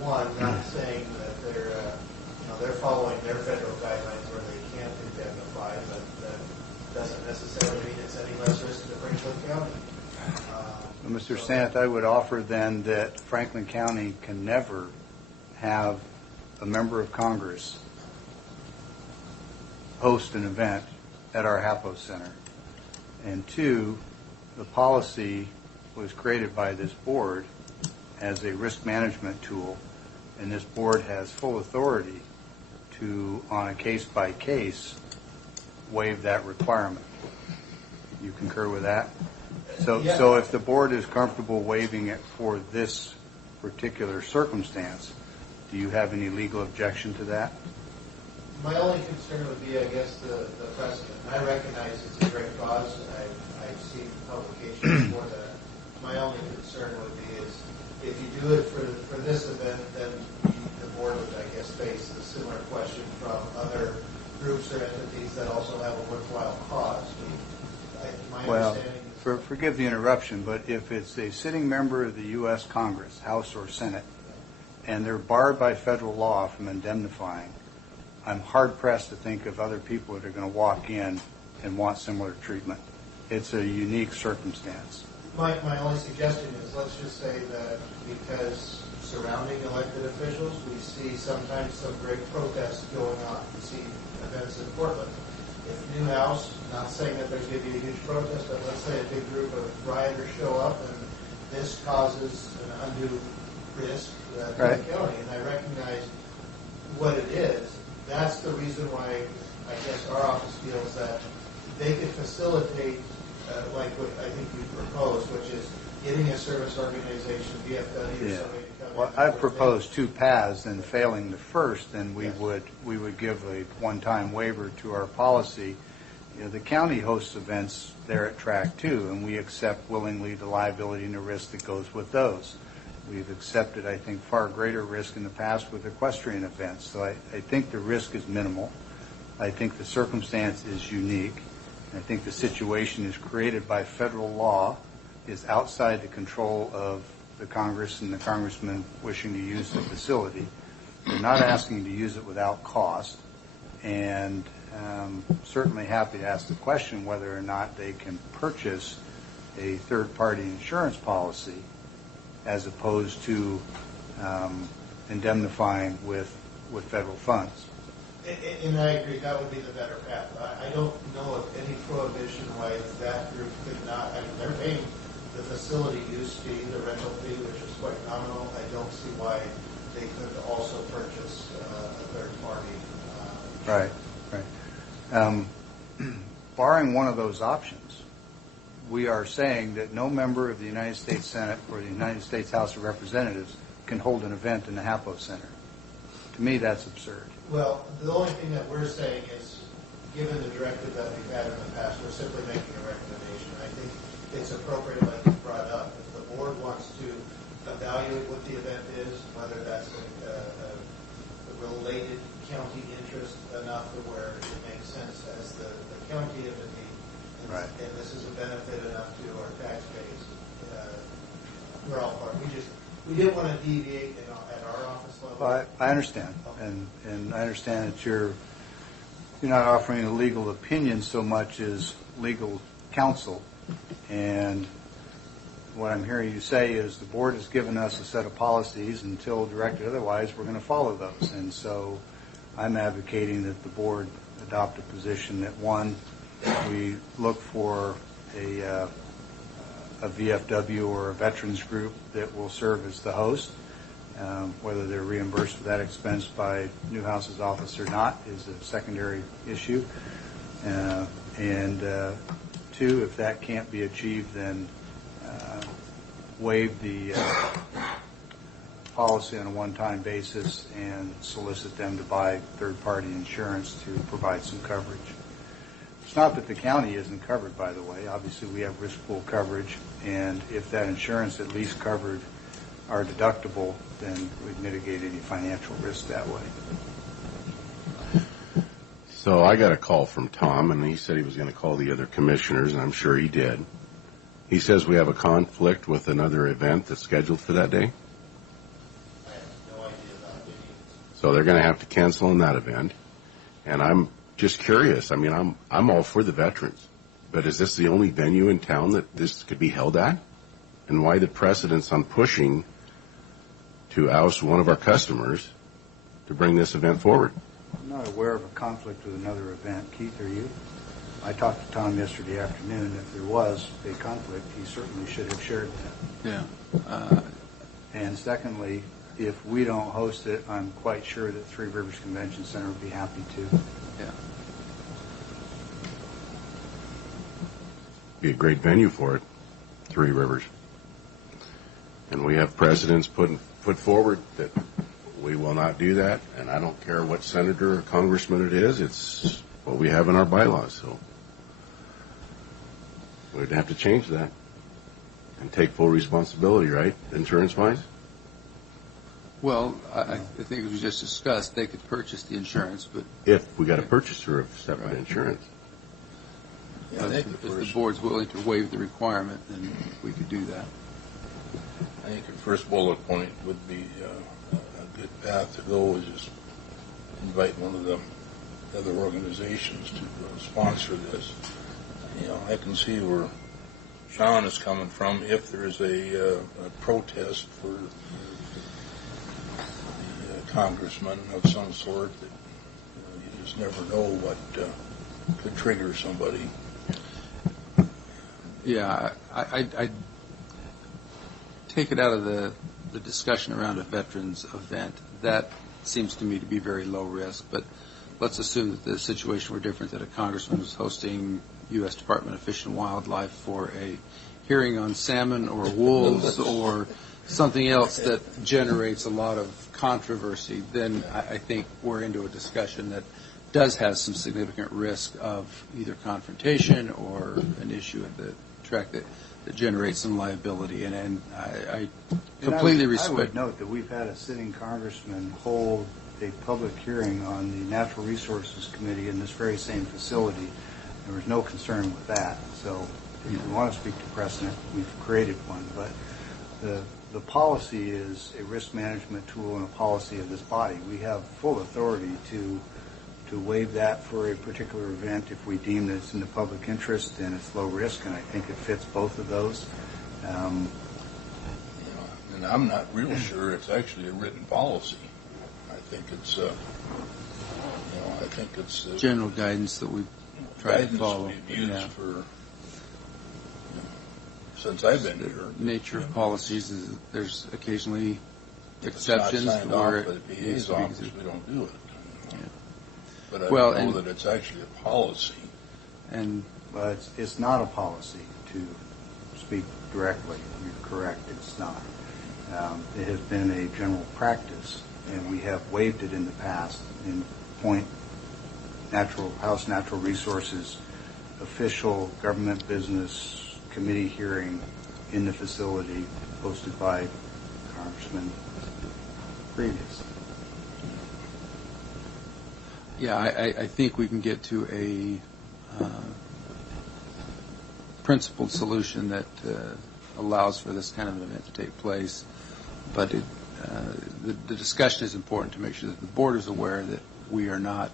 not saying that they're following their federal guidelines where they can't indemnify, but that doesn't necessarily mean it's any less risk to Franklin County. Mr. Sant, I would offer then that Franklin County can never have a member of Congress host an event at our HAPO Center. And two, the policy was created by this board as a risk management tool, and this board has full authority to, on a case-by-case, waive that requirement. You concur with that? So if the board is comfortable waiving it for this particular circumstance, do you have any legal objection to that? My only concern would be, I guess, the precedent. I recognize it's a great cause, and I've seen publications for that. My only concern would be is if you do it for this event, then the board would, I guess, face a similar question from other groups or entities that also have a worthwhile cause. Well, forgive the interruption, but if it's a sitting member of the U.S. Congress, House or Senate, and they're barred by federal law from indemnifying, I'm hard-pressed to think of other people that are going to walk in and want similar treatment. It's a unique circumstance. My only suggestion is let's just say that because surrounding elected officials, we see sometimes some great protests going on. We see events in Portland. If Newhouse, not saying that there's going to be a huge protest, but let's say a big group of rioters show up and this causes an undue risk to the county, and I recognize what it is. That's the reason why I guess our office feels that they could facilitate like what I think you proposed, which is getting a service organization, VFW, or somebody to come in. Well, I've proposed two paths, and failing the first, then we would give a one-time waiver to our policy. You know, the county hosts events there at Track 2, and we accept willingly the liability and the risk that goes with those. We've accepted, I think, far greater risk in the past with equestrian events. So I think the risk is minimal. I think the circumstance is unique. I think the situation is created by federal law, is outside the control of the Congress and the congressmen wishing to use the facility. They're not asking to use it without cost, and certainly happy to ask the question whether or not they can purchase a third-party insurance policy as opposed to indemnifying with federal funds. And I agree, that would be the better path. I don't know of any prohibition why that group could not, I mean, they're paying the facility use fee, the rental fee, which is quite nominal. I don't see why they could also purchase a third party. Right. Barring one of those options, we are saying that no member of the United States Senate or the United States House of Representatives can hold an event in the Hapo Center. To me, that's absurd. Well, the only thing that we're saying is, given the directive that we've had in the past, we're simply making a recommendation. I think it's appropriate, like you brought up, if the board wants to evaluate what the event is, whether that's a related county interest enough to where it makes sense as the county entity, Right. and this is a benefit enough to our tax base. We're all part. We didn't want to deviate at our office level. Well, I understand, and I understand that you're not offering a legal opinion so much as legal counsel. And what I'm hearing you say is the board has given us a set of policies. Until directed otherwise, we're going to follow those. And so I'm advocating that the board adopt a position that, one, we look for a VFW or a veterans group that will serve as the host. Whether they're reimbursed for that expense by Newhouse's office or not is a secondary issue. And two, if that can't be achieved, then waive the policy on a one-time basis and solicit them to buy third-party insurance to provide some coverage. It's not that the county isn't covered, by the way. Obviously, we have risk pool coverage, and if that insurance at least covered our deductible, then we'd mitigate any financial risk that way. So I got a call from Tom, and he said he was going to call the other commissioners, and I'm sure he did. He says we have a conflict with another event that's scheduled for that day. I have no idea about any. So they're going to have to cancel on that event. And I'm just curious. I mean, I'm all for the veterans, but is this the only venue in town that this could be held at? And why the precedence on pushing to oust one of our customers to bring this event forward? I'm not aware of a conflict with another event. Keith, are you? I talked to Tom yesterday afternoon. If there was a conflict, he certainly should have shared that. Yeah. And secondly, if we don't host it, I'm quite sure that Three Rivers Convention Center would be happy to. Yeah. Be a great venue for it, Three Rivers. And we have precedents put forward that we will not do that, and I don't care what senator or congressman it is, it's what we have in our bylaws, so we'd have to change that and take full responsibility, right, insurance-wise? Well, I think as we just discussed, they could purchase the insurance, but If we got a purchaser of separate insurance. Yeah, if the board's willing to waive the requirement, then we could do that. I think your first bullet point would be a good path to go, is just invite one of the other organizations to sponsor this. You know, I can see where Sean is coming from if there is a protest for the congressman of some sort that you just never know what could trigger somebody. Yeah, I take it out of the discussion around a veterans event. That seems to me to be very low risk, but let's assume that the situation were different, that a congressman was hosting U.S. Department of Fish and Wildlife for a hearing on salmon or wolves or something else that generates a lot of controversy. Then I think we're into a discussion that does have some significant risk of either confrontation or an issue at the track that generates some liability. And I completely respect. I would note that we've had a sitting congressman hold a public hearing on the Natural Resources Committee in this very same facility. There was no concern with that. So if you want to speak to precedent, we've created one. But the policy is a risk management tool and a policy of this body. We have full authority to waive that for a particular event if we deem that it's in the public interest and it's low risk, and I think it fits both of those. And I'm not real sure it's actually a written policy. I think it's, I think it's general guidance that we try to guidance follow. we've used Yeah. for since I've been here. Nature of policies is that there's occasionally If it's not exceptions signed where off by the it needs PA's to be office, considered. we don't do it. Yeah. But I Well, don't know and- that it's actually a policy. And But it's not a policy, to speak directly. You're correct, it's not. It has been a general practice, and we have waived it in the past in point House Natural Resources official government business committee hearing in the facility hosted by Congressman previous. yeah, I think we can get to a principled solution that allows for this kind of an event to take place. But the discussion is important to make sure that the board is aware that we are not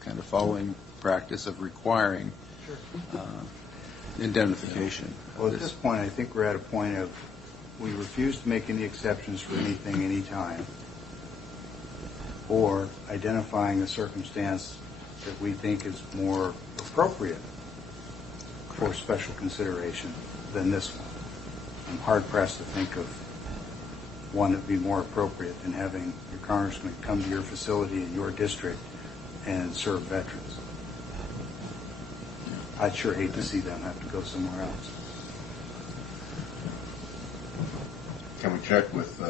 kind of following practice of requiring indemnification. Well, at this point, I think we're at a point of we refuse to make any exceptions for anything, anytime, or identifying a circumstance that we think is more appropriate for special consideration than this one. I'm hard-pressed to think of one that would be more appropriate than having your congressman come to your facility in your district and serve veterans. I'd sure hate to see them have to go somewhere else. Can we check with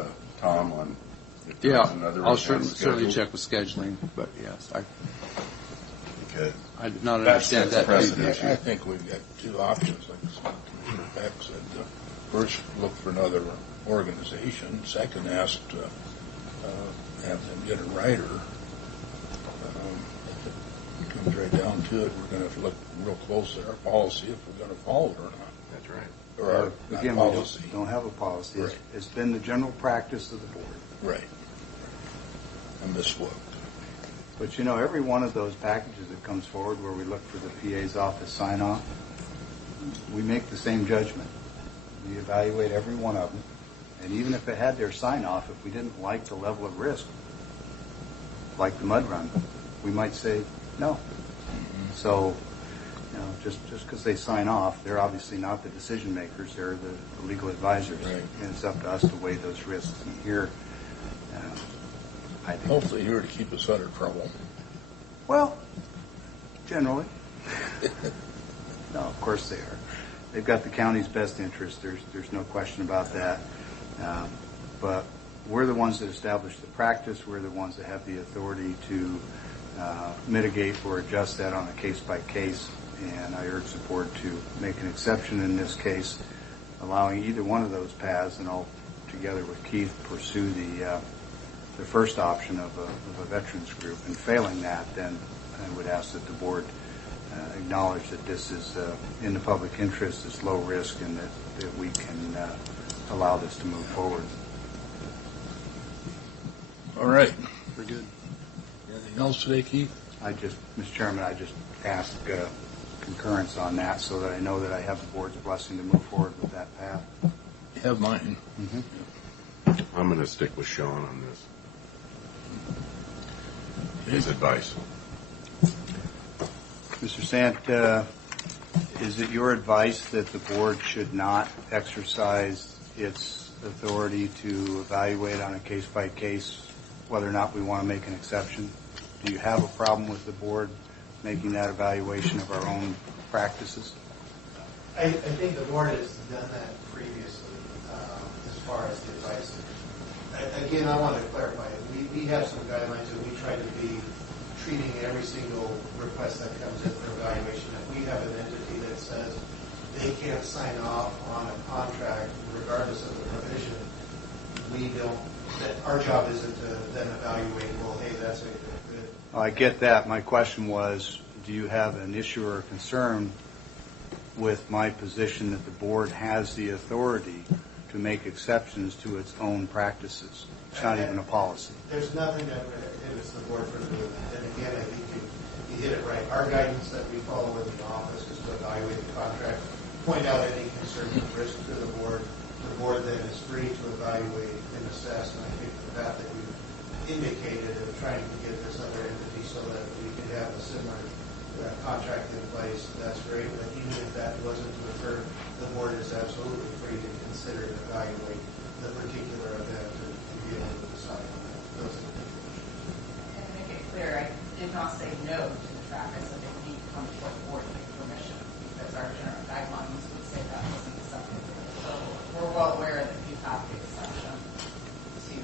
Tom on if Yeah, there's another I'll event certainly scheduled? check with scheduling, but yes, Because I did not That's- understand that's that. precedent. piece. I think we've got two options, like Commissioner Peck said. First, look for another organization. Second, ask to have them get a writer. It comes right down to it. We're going to have to look real close at our policy if we're going to follow it or not. That's right. Or our not Again, policy. we don't have a policy. Right. It's been the general practice of the board. Right. I misspoke. But you know, every one of those packages that comes forward where we look for the PA's office sign-off, we make the same judgment. We evaluate every one of them, and even if it had their sign-off, if we didn't like the level of risk, like the mud run, we might say no. So, you know, just because they sign off, they're obviously not the decision makers, they're the legal advisors. Right. And it's up to us to weigh those risks. And here, I think Hopefully here to keep us out of trouble. well, generally. No, of course they are. They've got the county's best interest. There's no question about that. But we're the ones that establish the practice. We're the ones that have the authority to mitigate or adjust that on a case-by-case. And I urge the board to make an exception in this case, allowing either one of those paths, and I'll, together with Keith, pursue the first option of a veterans group. And failing that, then I would ask that the board acknowledge that this is in the public interest, it's low risk, and that we can allow this to move forward. All right. We're good. Anything else today, Keith? Mr. Chairman, I just ask concurrence on that so that I know that I have the board's blessing to move forward with that path. You have mine. I'm going to stick with Sean on this. His advice. Mr. Sant, is it your advice that the board should not exercise its authority to evaluate on a case-by-case whether or not we want to make an exception? Do you have a problem with the board making that evaluation of our own practices? I think the board has done that previously, as far as the advice. Again, I want to clarify, we have some guidelines and we try to be treating every single request that comes in for evaluation. If we have an entity that says they can't sign off on a contract regardless of the provision, we don't, our job isn't to then evaluate, well, hey, that's a good. I get that. My question was, do you have an issue or a concern with my position that the board has the authority to make exceptions to its own practices? It's not even a policy. There's nothing that inhibits the board from doing that. And again, I think you hit it right. Our guidance that we follow in the office is to evaluate the contract, point out any concerns and risk to the board. The board then is free to evaluate and assess, and I think that we've indicated of trying to get this other entity so that we could have a similar contract in place. That's great, but even if that wasn't to occur, the board is absolutely free to consider and evaluate the particular event and be able to decide on that. Those are the conclusions. And to make it clear, I did not say no to the track. I said they would need to come before the board to get permission because our general guidelines would say that wasn't acceptable. So we're well aware that you have the exception to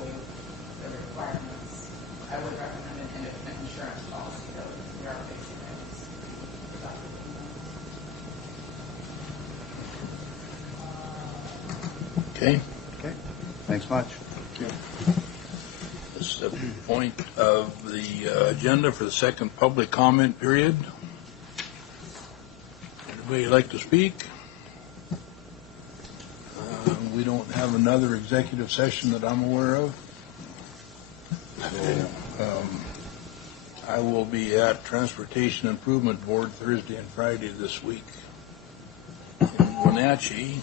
waive the requirements. I would recommend an independent insurance policy though, because we are facing things. Okay. Okay, thanks much. This is the point of the agenda for the second public comment period. Anybody like to speak? We don't have another executive session that I'm aware of. So, I will be at Transportation Improvement Board Thursday and Friday this week in Wenatchee.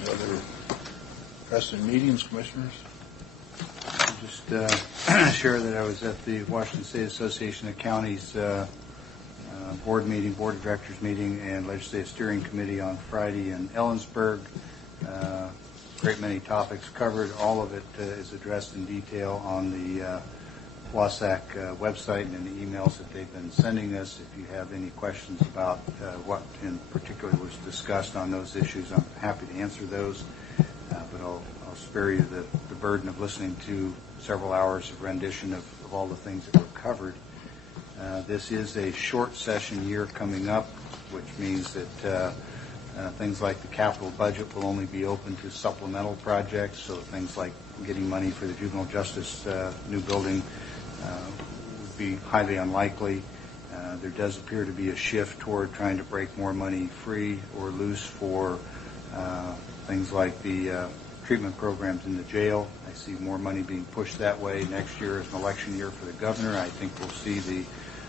Any other pressing meetings, Commissioners? Just share that I was at the Washington State Association of Counties board meeting, board of directors meeting, and legislative steering committee on Friday in Ellensburg. Great many topics covered. All of it is addressed in detail on the WASAC website and in the emails that they've been sending us. If you have any questions about what in particular was discussed on those issues, I'm happy to answer those. But I'll spare you the burden of listening to several hours of rendition of all the things that were covered. This is a short session year coming up, which means that things like the capital budget will only be open to supplemental projects, so things like getting money for the juvenile justice new building would be highly unlikely. There does appear to be a shift toward trying to break more money free or loose for things like the treatment programs in the jail. I see more money being pushed that way. Next year is an election year for the governor. I think we'll see the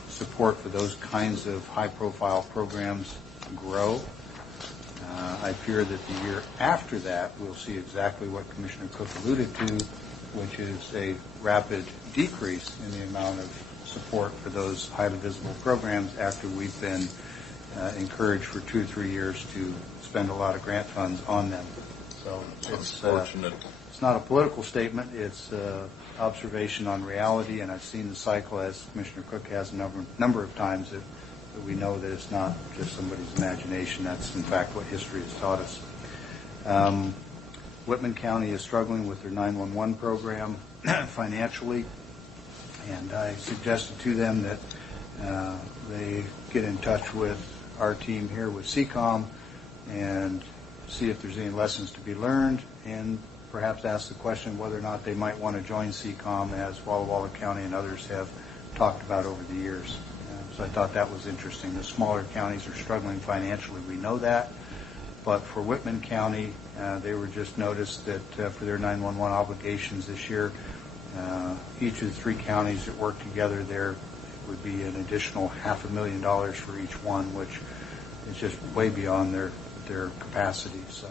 support for those kinds of high-profile programs grow. I fear that the year after that we'll see exactly what Commissioner Cook alluded to, which is a rapid decrease in the amount of support for those highly visible programs after we've been encouraged for 2 or 3 years to spend a lot of grant funds on them. So it's unfortunate. It's not a political statement. It's observation on reality, and I've seen the cycle, as Commissioner Cook has a number of times, that we know that it's not just somebody's imagination. That's, in fact, what history has taught us. Whitman County is struggling with their 911 program financially, and I suggested to them that they get in touch with our team here with CECOM and see if there's any lessons to be learned, and perhaps ask the question whether or not they might want to join CECOM, as Walla Walla County and others have talked about over the years. So I thought that was interesting. The smaller counties are struggling financially. We know that. But for Whitman County, they were just noticed that for their 911 obligations this year, each of the 3 counties that work together, there would be an additional $500,000 for each one, which is just way beyond their capacity. So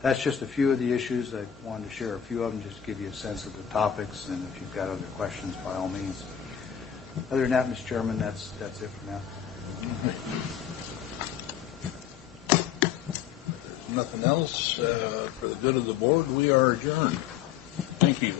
that's just a few of the issues. I wanted to share a few of them just to give you a sense of the topics, and if you've got other questions, by all means. Other than that, Mr. Chairman, that's it for now. If there's nothing else for the good of the board, we are adjourned. Thank you.